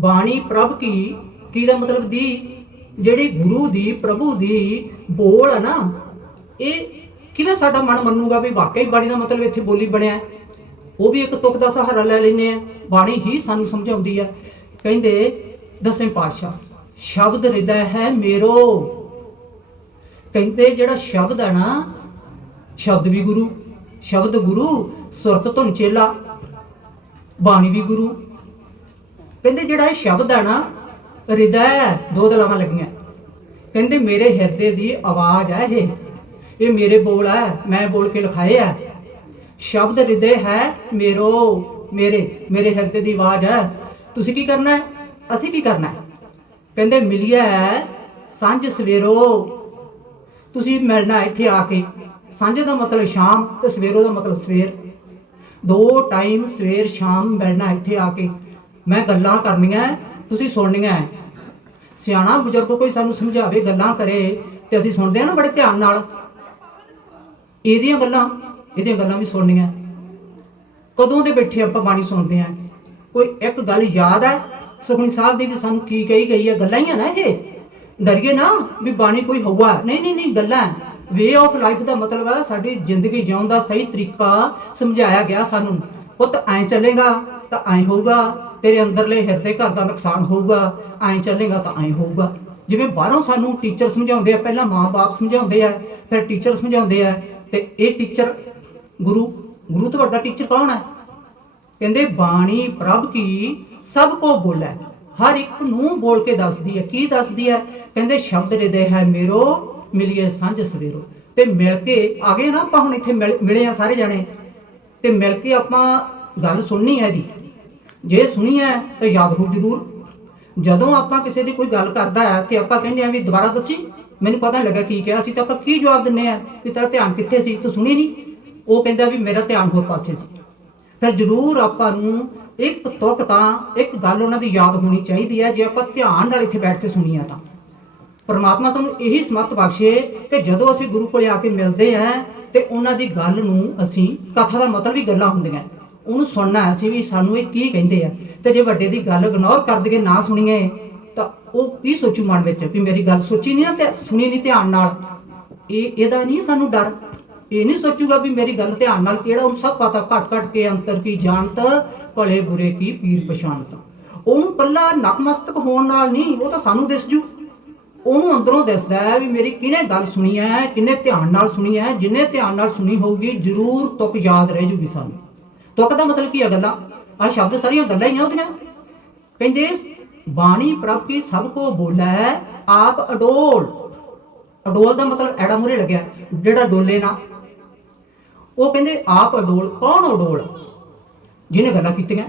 ਬਾਣੀ ਪ੍ਰਭ ਕੀ ਕੀ ਦਾ ਮਤਲਬ ਦੀ? ਜਿਹੜੀ ਗੁਰੂ ਦੀ, ਪ੍ਰਭੂ ਦੀ ਬੋਲ ਹੈ ਨਾ, ਇਹ ਕਿਵੇਂ ਸਾਡਾ ਮਨ ਮੰਨੂਗਾ ਵੀ ਵਾਕਈ ਬਾਣੀ ਦਾ ਮਤਲਬ ਇੱਥੇ ਬੋਲੀ ਬਣਿਆ ਉਹ ਵੀ ਇੱਕ ਤੁਕ ਦਾ ਸਹਾਰਾ ਲੈ ਲੈਨੇ ਆ। ਬਾਣੀ ਹੀ ਸਾਨੂੰ ਸਮਝਾਉਂਦੀ ਹੈ ਕਹਿੰਦੇ, ਦਸਵੇਂ ਪਾਤਸ਼ਾਹ, ਸ਼ਬਦ ਹਿਰਦੈ ਹੈ ਮੇਰੋ। ਕਹਿੰਦੇ, ਜਿਹੜਾ ਸ਼ਬਦ ਹੈ ਨਾ, ਸ਼ਬਦ ਵੀ ਗੁਰੂ, ਸ਼ਬਦ ਗੁਰੂ, ਸੁਰਤ ਧੁਨ ਚੇਲਾ, ਬਾਣੀ ਵੀ ਗੁਰੂ ਕਹਿੰਦੇ ਜਿਹੜਾ ਇਹ ਸ਼ਬਦ ਹੈ ਨਾ, ਹਿਰਦੈ ਦੋ ਦਲਾਵਾਂ ਲੱਗੀਆਂ। ਕਹਿੰਦੇ ਮੇਰੇ ਹਿਰਦੇ ਦੀ ਆਵਾਜ਼ ਹੈ ਇਹ। ਇਹ ਮੇਰੇ ਬੋਲ ਹੈ, ਮੈਂ ਬੋਲ ਕੇ ਲਿਖਾਏ ਹੈ ਸ਼ਬਦ ਹਿਰਦੇ ਹੈ ਮੇਰੋ, ਮੇਰੇ ਮੇਰੇ ਹਿਰਦੇ ਦੀ ਆਵਾਜ਼ ਹੈ। ਤੁਸੀਂ ਕੀ ਕਰਨਾ ਹੈ? ਅਸੀਂ ਕੀ ਕਰਨਾ ਹੈ? ਕਹਿੰਦੇ ਮਿਲਿਆ ਹੈ, ਸਾਂਝ ਸਵੇਰੋ। ਤੁਸੀਂ ਮਿਲਣਾ ਇੱਥੇ ਆ ਕੇ। ਸਾਂਝ ਦਾ ਮਤਲਬ ਸ਼ਾਮ ਤੇ ਸਵੇਰੋ ਦਾ ਮਤਲਬ ਸਵੇਰ। ਦੋ ਟਾਈਮ ਸਵੇਰ ਸ਼ਾਮ ਮਿਲਣਾ ਇੱਥੇ ਆ ਕੇ। ਮੈਂ ਗੱਲਾਂ ਕਰਨੀਆਂ ਤੁਸੀਂ ਸੁਣਨੀਆਂ ਹੈ। ਸਿਆਣਾ ਬਜ਼ੁਰਗ ਕੋਈ ਸਾਨੂੰ ਸਮਝਾਵੇ, ਗੱਲਾਂ ਕਰੇ, ਤੇ ਅਸੀਂ ਸੁਣਦੇ ਹਾਂ ਨਾ ਬੜੇ ਧਿਆਨ ਨਾਲ। ਇਹਦੀਆਂ ਗੱਲਾਂ ਇਹਦੀਆਂ ਗੱਲਾਂ ਵੀ ਸੁਣਨੀਆਂ ਕਦੋਂ ਦੇ ਬੈਠੇ ਆਪਾਂ ਬਾਣੀ ਸੁਣਦੇ ਆ। ਕੋਈ ਇੱਕ ਗੱਲ ਯਾਦ ਹੈ ਸੁਖਮਨੀ ਸਾਹਿਬ ਦੀ ਵੀ ਸਾਨੂੰ ਕੀ ਕਹੀ ਗਈ ਹੈ ਗੱਲਾਂ ਹੀ ਆ ਨਾ ਇਹ। ਡਰੀਏ ਨਾ ਵੀ ਬਾਣੀ ਕੋਈ ਹਵਾ ਨਹੀਂ ਨਹੀਂ ਨਹੀਂ, ਗੱਲਾਂ ਵੇ ਆਫ ਲਾਈਫ ਦਾ ਮਤਲਬ ਹੈ ਸਾਡੀ ਜ਼ਿੰਦਗੀ ਜਿਉਣ ਦਾ ਸਹੀ ਤਰੀਕਾ ਸਮਝਾਇਆ ਗਿਆ ਸਾਨੂੰ। ਪੁੱਤ ਐਂ ਚੱਲੇਗਾ ਤਾਂ ਐਂ ਹੋਊਗਾ, ਤੇਰੇ ਅੰਦਰਲੇ ਹਿਰਦੇ ਘਰ ਦਾ ਨੁਕਸਾਨ ਹੋਊਗਾ, ਐਂ ਚੱਲੇਗਾ ਤਾਂ ਐਂ ਹੋਊਗਾ। ਜਿਵੇਂ ਬਾਹਰੋਂ ਸਾਨੂੰ ਟੀਚਰ ਸਮਝਾਉਂਦੇ ਆ, ਪਹਿਲਾਂ ਮਾਂ-ਬਾਪ ਸਮਝਾਉਂਦੇ ਆ, ਫਿਰ ਟੀਚਰ ਸਮਝਾਉਂਦੇ ਆ, ਤੇ ਇਹ ਟੀਚਰ ਗੁਰੂ ਗੁਰੂ ਤੋਂ ਵੱਡਾ ਟੀਚਰ ਕੌਣ ਹੈ? ਕਹਿੰਦੇ, ਬਾਣੀ ਪ੍ਰਭ ਕੀ ਸਭ ਕੋ ਬੋਲੇ। ਹਰ ਇੱਕ ਨੂੰ ਬੋਲ ਕੇ ਦੱਸਦੀ ਹੈ, ਕੀ ਦੱਸਦੀ ਹੈ? ਕਹਿੰਦੇ, ਸ਼ਬਦ ਹਿਰਦੇ ਹੈ ਮੇਰੋ ਮਿਲਿਏ ਸਾਂਝ ਸਵੇਰੋ। ਤੇ ਮਿਲ ਕੇ ਆ ਗਏ ਨਾ ਆਪਾਂ ਹੁਣ ਇੱਥੇ ਮਿਲ- ਮਿਲੇ ਆ ਸਾਰੇ ਜਾਣੇ। ਤੇ ਮਿਲ ਕੇ ਆਪਾਂ ਗੱਲ ਸੁਣਨੀ ਹੈ ਇਹਦੀ। ਜੇ ਸੁਣੀ ਹੈ ਤਾਂ ਯਾਦ ਹੋ ਜ਼ਰੂਰ। ਜਦੋਂ ਆਪਾਂ ਕਿਸੇ ਦੀ ਕੋਈ ਗੱਲ ਕਰਦਾ ਹੈ ਤੇ ਆਪਾਂ ਕਹਿੰਦੇ ਆ ਵੀ ਦੁਬਾਰਾ ਦੱਸੀ, ਮੈਨੂੰ ਪਤਾ ਨਹੀਂ ਲੱਗਾ ਕੀ ਕਿਹਾ ਸੀ, ਤਾਂ ਆਪਾਂ ਕੀ ਜਵਾਬ ਦਿੰਨੇ ਆ ਕਿ ਤੇਰਾ ਧਿਆਨ ਕਿੱਥੇ ਸੀ, ਤੂੰ ਸੁਣੀ ਨਹੀਂ ਉਹ ਕਹਿੰਦਾ ਵੀ ਮੇਰਾ ਧਿਆਨ ਹੋਰ ਪਾਸੇ ਸੀ। ਫਿਰ ਜ਼ਰੂਰ ਆਪਾਂ ਨੂੰ ਇੱਕ ਤੁਕ ਤਾਂ ਇੱਕ ਗੱਲ ਉਹਨਾਂ ਦੀ ਯਾਦ ਹੋਣੀ ਚਾਹੀਦੀ ਹੈ, ਜੇ ਆਪਾਂ ਧਿਆਨ ਨਾਲ ਇੱਥੇ ਬੈਠ ਕੇ ਸੁਣੀਆ ਤਾਂ। ਪਰਮਾਤਮਾ ਸਾਨੂੰ ਇਹੀ ਸਮਰਥ ਬਖਸ਼ੇ ਕਿ ਜਦੋਂ ਅਸੀਂ ਗੁਰੂ ਕੋਲੇ ਆ ਕੇ ਮਿਲਦੇ ਆਂ ਤੇ ਉਹਨਾਂ ਦੀ ਗੱਲ ਨੂੰ ਅਸੀਂ ਕਥਾ ਦਾ ਮਤਲਬ ਵੀ ਗੱਲਾਂ ਹੁੰਦੀਆਂ। ਉਹਨੂੰ ਸੁਣਨਾ ਅਸੀਂ ਵੀ ਸਾਨੂੰ ਇਹ ਕੀ ਕਹਿੰਦੇ ਆ? ਤੇ ਜੇ ਵੱਡੇ ਦੀ ਗੱਲ ਇਗਨੋਰ ਕਰ ਦਈਏ, ਨਾ ਸੁਣੀਏ, ਤਾਂ ਉਹ ਕੀ ਸੋਚੂ ਮਨ ਵਿੱਚ ਵੀ ਮੇਰੀ ਗੱਲ ਸੋਚੀ ਨਹੀਂ ਨਾ ਤੇ ਸੁਣੀ ਨਹੀਂ ਧਿਆਨ ਨਾਲ? ਇਹ, ਇਹਦਾ ਨਹੀਂ ਸਾਨੂੰ ਡਰ। ਇਹ ਨਹੀਂ ਸੋਚੂਗਾ ਵੀ ਮੇਰੀ ਗੱਲ ਧਿਆਨ ਨਾਲ ਕਿਹੜਾ, ਉਹਨੂੰ ਸਭ ਪਤਾ ਘਟ ਘਟ ਕੇ ਅੰਤਰ ਕੀ ਜਾਣਤ, ਭਲੇ ਬੁਰੇ ਕੀ ਪੀਰ ਪਛਾਣਤ। ਉਹਨੂੰ ਕੱਲਾ ਨਕਮਸਤਕ ਹੋਣ ਨਾਲ ਨਹੀਂ ਉਹ ਤਾਂ ਸਾਨੂੰ ਦਿਸ ਜੂ। ਉਹਨੂੰ ਅੰਦਰੋਂ ਦਿਸਦਾ ਹੈ ਵੀ ਮੇਰੀ ਕਿਹਨੇ ਗੱਲ ਸੁਣੀ ਹੈ ਕਿੰਨੇ ਧਿਆਨ ਨਾਲ ਸੁਣੀ ਹੈ, ਜਿੰਨੇ ਧਿਆਨ ਨਾਲ ਸੁਣੀ ਹੋਊਗੀ, ਜ਼ਰੂਰ ਤੁਕ ਯਾਦ ਰਹਿ ਜੂਗੀ ਸਾਨੂੰ। ਤੁਕ ਦਾ ਮਤਲਬ ਕੀ ਹੈ ਗੱਲਾਂ? ਆ ਸ਼ਬਦ ਸਾਰੀਆਂ ਗੱਲਾਂ ਹੀ ਆ ਉਹਦੀਆਂ। ਕਹਿੰਦੇ, ਬਾਣੀ ਪ੍ਰਭ ਕੀ ਸਭ ਕੋ ਬੋਲੇ, ਆਪ ਅਡੋਲ। ਅਡੋਲ ਦਾ ਮਤਲਬ ਐੜਾ ਮੂਰੇ ਲੱਗਿਆ, ਜਿਹੜਾ ਡੋਲੇ ਨਾ। ਉਹ ਕਹਿੰਦੇ, ਆਪ ਅਡੋਲ, ਕੌਣ ਅਡੋਲ? ਜਿਹਨੇ ਗੱਲਾਂ ਕੀਤੀਆਂ,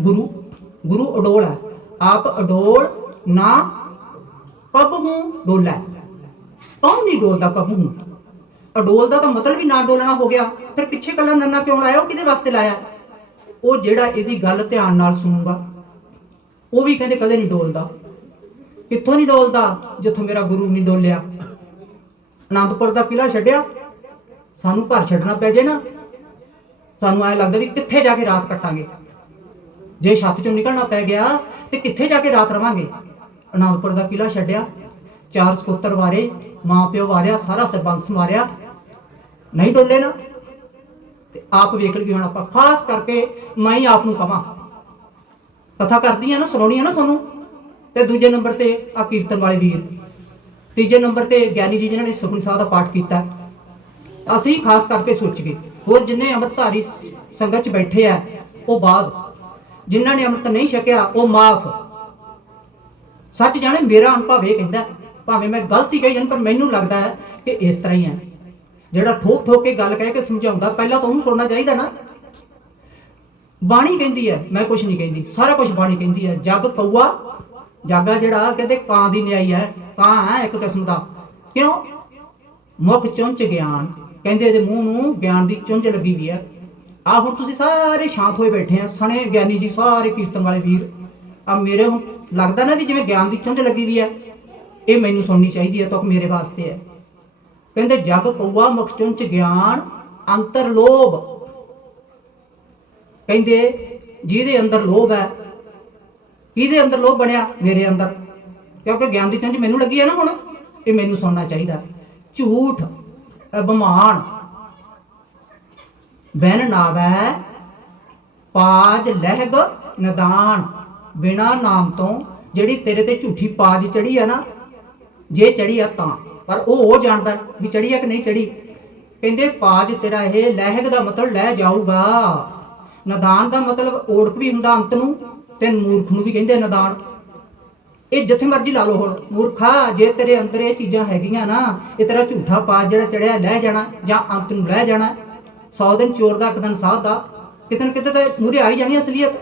ਗੁਰੂ। ਗੁਰੂ ਅਡੋਲ ਹੈ। ਆਪ ਅਡੋਲ ਨਾ ਕਬਹੂ ਡੋਲਾ? ਕੌਣ ਨਹੀਂ ਡੋਲਦਾ ਕਬਹੂ ਅਡੋਲ ਦਾ ਤਾਂ ਮਤਲਬ ਹੀ ਨਾ ਡੋਲਣਾ ਹੋ ਗਿਆ। ਫਿਰ ਪਿੱਛੇ ਕੱਲਾ ਨੰਨਾ ਕਿਉਂ ਲਾਇਆ? ਉਹ ਕਿਹਦੇ ਵਾਸਤੇ ਲਾਇਆ? ਉਹ ਜਿਹੜਾ ਇਹਦੀ ਗੱਲ ਧਿਆਨ ਨਾਲ ਸੁਣੂਗਾ, ਉਹ ਵੀ ਕਹਿੰਦੇ ਕਦੇ ਨਹੀਂ ਡੋਲਦਾ। ਕਿੱਥੋਂ ਨਹੀਂ ਡੋਲਦਾ? ਜਿੱਥੋਂ ਮੇਰਾ ਗੁਰੂ ਨਹੀਂ ਡੋਲਿਆ। ਅਨੰਦਪੁਰ ਦਾ ਕਿਲਾ ਛੱਡਿਆ। ਸਾਨੂੰ ਘਰ ਛੱਡਣਾ ਪੈ ਜੇ ਨਾ, ਸਾਨੂੰ ਐ ਲੱਗਦਾ ਵੀ ਕਿੱਥੇ ਜਾ ਕੇ ਰਾਤ ਕੱਟਾਂਗੇ? ਜੇ ਛੱਤ ਚੋਂ ਨਿਕਲਣਾ ਪੈ ਗਿਆ ਤੇ ਕਿੱਥੇ ਜਾ ਕੇ ਰਾਤ ਰਵਾਂਗੇ? ਅਨੰਦਪੁਰ ਦਾ ਕਿਲਾ ਛੱਡਿਆ, ਚਾਰ ਸਪੁੱਤਰ ਵਾਰੇ ਮਾਂ ਪਿਓ ਵਾਰਿਆ, ਸਾਰਾ ਸਰਬੰਸ ਮਾਰਿਆ ਨਹੀਂ ਡੋਲੇ ਨਾ। ਤੇ ਆਪ ਵੇਖ ਲਈਏ ਹੁਣ ਆਪਾਂ। ਖਾਸ ਕਰਕੇ ਮੈਂ ਹੀ ਆਪ ਨੂੰ ਕਹਾਂ। ਕਥਾ ਕਰਦੀ ਆ ਨਾ ਸੁਣਾਉਣੀ ਆ ਨਾ ਤੁਹਾਨੂੰ। ਤੇ ਦੂਜੇ ਨੰਬਰ ਤੇ ਆ ਕੀਰਤਨ ਵਾਲੇ ਵੀਰ। ਤੀਜੇ ਨੰਬਰ ਤੇ ਗਿਆਨੀ ਜੀ ਜਿਨ੍ਹਾਂ ਨੇ ਸੁਖਨ ਸਾਹਿਬ ਦਾ ਪਾਠ ਕੀਤਾ। ਅਸੀਂ ਖਾਸ ਕਰਕੇ ਸੋਚ ਗਏ ਹੋਰ ਜਿੰਨੇ ਅੰਮ੍ਰਿਤਧਾਰੀ ਸੰਗਤ ਚ ਬੈਠੇ ਆ, ਉਹ ਬਾਅਦ। ਜਿਨ੍ਹਾਂ ਨੇ ਅੰਮ੍ਰਿਤ ਨਹੀਂ ਛਕਿਆ, ਉਹ ਮਾਫ। ਸੱਚ ਜਾਣੇ, ਮੇਰਾ ਅਨੁਭਵ ਇਹ ਕਹਿੰਦਾ, ਭਾਵੇਂ ਮੈਂ ਗਲਤੀ ਕਹੀ ਜਾਂ ਪਰ ਮੈਨੂੰ ਲੱਗਦਾ ਹੈ ਕਿ ਇਸ ਤਰ੍ਹਾਂ ਹੀ ਹੈ। ਜਿਹੜਾ ਥੋਕ ਥੋਕ ਕੇ ਗੱਲ ਕਹਿ ਕੇ ਸਮਝਾਉਂਦਾ, ਪਹਿਲਾਂ ਤਾਂ ਉਹਨੂੰ ਸੁਣਨਾ ਚਾਹੀਦਾ ਨਾ। ਬਾਣੀ ਕਹਿੰਦੀ ਹੈ, ਮੈਂ ਕੁਝ ਨਹੀਂ ਕਹਿੰਦੀ, ਸਾਰਾ ਕੁਝ ਬਾਣੀ ਕਹਿੰਦੀ ਹੈ। ਜਗ ਕਊਆ, ਜਾਗਾ ਜਿਹੜਾ, ਕਹਿੰਦੇ ਕਾਂ ਦੀ ਨਿਆਈ ਹੈ, ਕਾਂ ਹੈ ਇੱਕ ਕਿਸਮ ਦਾ। ਕਿਉਂ? ਮੁਖ ਚੁੰਚ ਗਿਆਨ, ਕਹਿੰਦੇ ਇਹਦੇ ਮੂੰਹ ਨੂੰ ਗਿਆਨ ਦੀ ਚੁੰਝ ਲੱਗੀ ਵੀ ਹੈ। ਆ ਹੁਣ ਤੁਸੀਂ ਸਾਰੇ ਸ਼ਾਂਤ ਹੋਏ ਬੈਠੇ ਆ, ਸਣੇ ਗਿਆਨੀ ਜੀ, ਸਾਰੇ ਕੀਰਤਨ ਵਾਲੇ ਵੀਰ। ਆ ਮੇਰੇ ਹੁਣ ਲੱਗਦਾ ਨਾ ਵੀ ਜਿਵੇਂ ਗਿਆਨ ਦੀ ਚੁੰਝ ਲੱਗੀ ਵੀ ਹੈ, ਇਹ ਮੈਨੂੰ ਸੁਣਨੀ ਚਾਹੀਦੀ ਹੈ ਤਾਂ ਮੇਰੇ ਵਾਸਤੇ ਹੈ। ਕਹਿੰਦੇ ਜਗ ਕਊਆ ਮੁਖ ਗਿਆਨ, ਅੰਤਰ ਲੋਭ। ਕਹਿੰਦੇ ਜਿਹਦੇ ਅੰਦਰ ਲੋਭ ਹੈ, ਕਿਹਦੇ ਅੰਦਰ ਲੋਭ ਬਣਿਆ? ਮੇਰੇ ਅੰਦਰ। ਕਿਉਂਕਿ ਗਿਆਨ ਦੀ ਚੰਜ ਮੈਨੂੰ ਲੱਗੀ ਹੈ ਨਾ ਹੁਣ, ਇਹ ਮੈਨੂੰ ਸੁਣਨਾ ਚਾਹੀਦਾ। ਝੂਠ ਅਭਮਾਨ ਬੈਨ ਨਾਵੈ ਪਾਜ ਲਹਿਗ ਨਦਾਨ। ਬਿਨਾ ਨਾਮ ਤੋਂ ਜਿਹੜੀ ਤੇਰੇ ਤੇ ਝੂਠੀ ਪਾਜ ਚੜੀ ਆ ਨਾ, ਜੇ ਚੜੀ ਆ ਤਾਂ। ਪਰ ਉਹ ਉਹ ਜਾਣਦਾ ਵੀ ਚੜੀ ਆ ਕਿ ਨਹੀਂ ਚੜੀ ਕਹਿੰਦੇ, ਪਾਜ ਤੇਰਾ ਇਹ ਲਹਿਗ ਦਾ ਮਤਲਬ ਲੈ ਜਾਊਗਾ। ਨਦਾਨ ਦਾ ਮਤਲਬ ਓੜਕ ਵੀ ਹੁੰਦਾ ਅੰਤ ਨੂੰ ਤੇ ਮੂਰਖ ਨੂੰ ਵੀ ਕਹਿੰਦੇ ਨਦਾਨ। ਇਹ ਜਿੱਥੇ ਮਰਜ਼ੀ ਲਾ ਲਓ ਹੁਣ। ਮੂਰਖਾ, ਜੇ ਤੇਰੇ ਅੰਦਰ ਇਹ ਚੀਜ਼ਾਂ ਹੈਗੀਆਂ ਨਾ, ਇਹ ਤੇਰਾ ਝੂਠਾ ਪਾਜ ਜਿਹੜਾ ਚੜਿਆ ਲੈ ਜਾਣਾ ਜਾਂ ਅੰਤ ਨੂੰ ਲੈ ਜਾਣਾ। 100 ਦਿਨ ਚੋਰ ਦਾ, ਇੱਕ ਦਿਨ ਸਾਧ ਦਾ। ਕਿਤੇ ਨਾ ਕਿਤੇ ਤਾਂ ਮੂਰੇ ਆਈ ਜਾਣੀ ਅਸਲੀਅਤ।